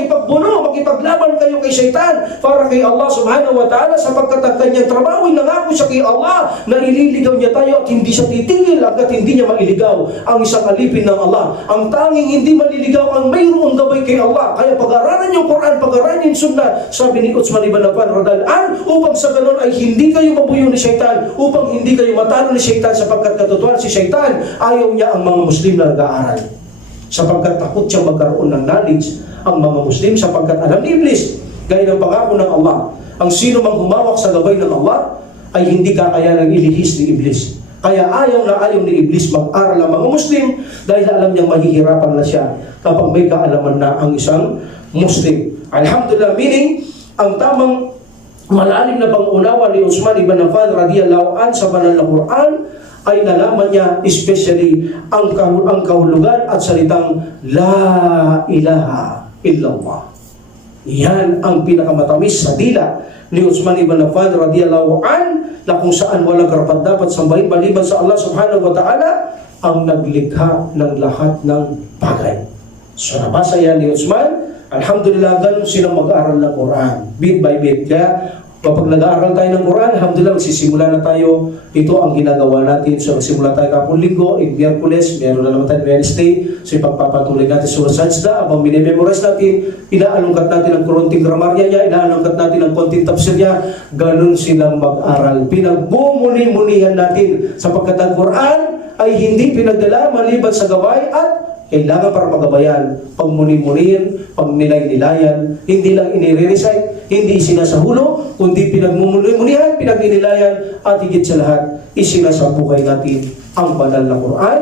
makipaglaban kayo kay Shaitan para kay Allah subhanahu wa ta'ala, sapagkat ang kanyang trabaho, nangako siya kay Allah na ililigaw niya tayo at hindi siya titigil hanggat hindi niya mailigaw ang isang alipin ng Allah. Ang tanging hindi maliligaw ang mayroong gabay kay Allah. Kaya pag-aralan yung Quran, pag-aralan yung Sunnah, sabi ni Uthman ibn Affan radhiyallahu anhu, upang sa ganun ay hindi kayo mabuyo ni Shaitan, upang hindi kayo matalo ni Shaitan, sapagkat katotohanan si Shaitan ayaw niya ang mga Muslim na nag-aaral, sapagkat takot siya magkaroon ng knowledge ang mga Muslim, sapagkat alam ni Iblis, gaya ng pangako ng Allah, ang sino mang humawak sa gabay ng Allah ay hindi kakayanang ilihis ni Iblis. Kaya ayaw ni Iblis mag-aral ang mga Muslim dahil alam niyang mahihirapan na siya kapag may kaalaman na ang isang Muslim. Alhamdulillah, meaning ang tamang malalim na pangunawa ni Uthman ibn Affan radhiyallahu anhu sa banal na Quran ay nalaman niya especially ang kahulugan at salitang La ilaha illallah. Yan ang pinakamatamis sa dila ni Uthman ibn Affan radhiyallahu anhu, na kung saan walang karapat-dapat sambahin maliban sa Allah subhanahu wa ta'ala, ang naglikha ng lahat ng bagay. So nabasa yan ni Uthman. Alhamdulillah, ganun silang mag-aaral ng Quran, bit by bit. Kaya kapag nag-aaral tayo ng Quran, alhamdulillah, magsisimula na tayo. Ito ang ginagawa natin. So magsimula tayo kapon linggo, Miyerkules, meron na naman tayo Wednesday. So ipagpapatuloy natin sa sajda, abang minimemorize natin, inaalungkat natin ang konting gramarya niya, inaalungkat natin ang konting tafsir niya. Ganun silang mag-aral. Pinagbumuni-munihan natin, sapagkat ang Quran ay hindi pinagdala maliban sa gabay at kailangan para magabayan, pagmuni-munihin, pagnilay-nilayan, hindi lang inire-recite, hindi sinasahulo, kundi pinagmumuni-munihan, pinagninilayan, at higit sa lahat, isinasabuhay natin ang banal na Quran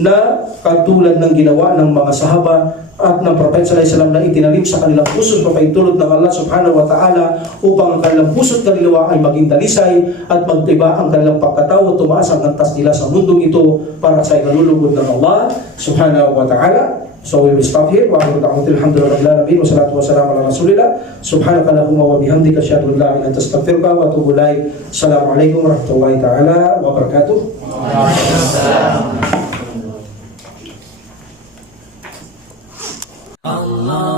na katulad ng ginawa ng mga sahaba at ng Prophet sallallahu alaihi wasallam na itinalim sa kanilang puso papaitulot ng Allah subhanahu wa ta'ala upang ang kanilang puso at kaluluwa ay maging dalisay at magtiba ang kanilang pagkatao at tumaas ang antas nila sa mundong ito para sa ikalulugod ng Allah subhanahu wa ta'ala. So we will stop here. Wa alhamdulillah rabbil alamin wa salatu wa salam ala rasulillah. Subhanaka allahumma wa bihamdika asyhadu an la ilaha illa anta astaghfiruka wa atubu ilaik. Assalamualaikum warahmatullahi taala wabarakatuh. Allah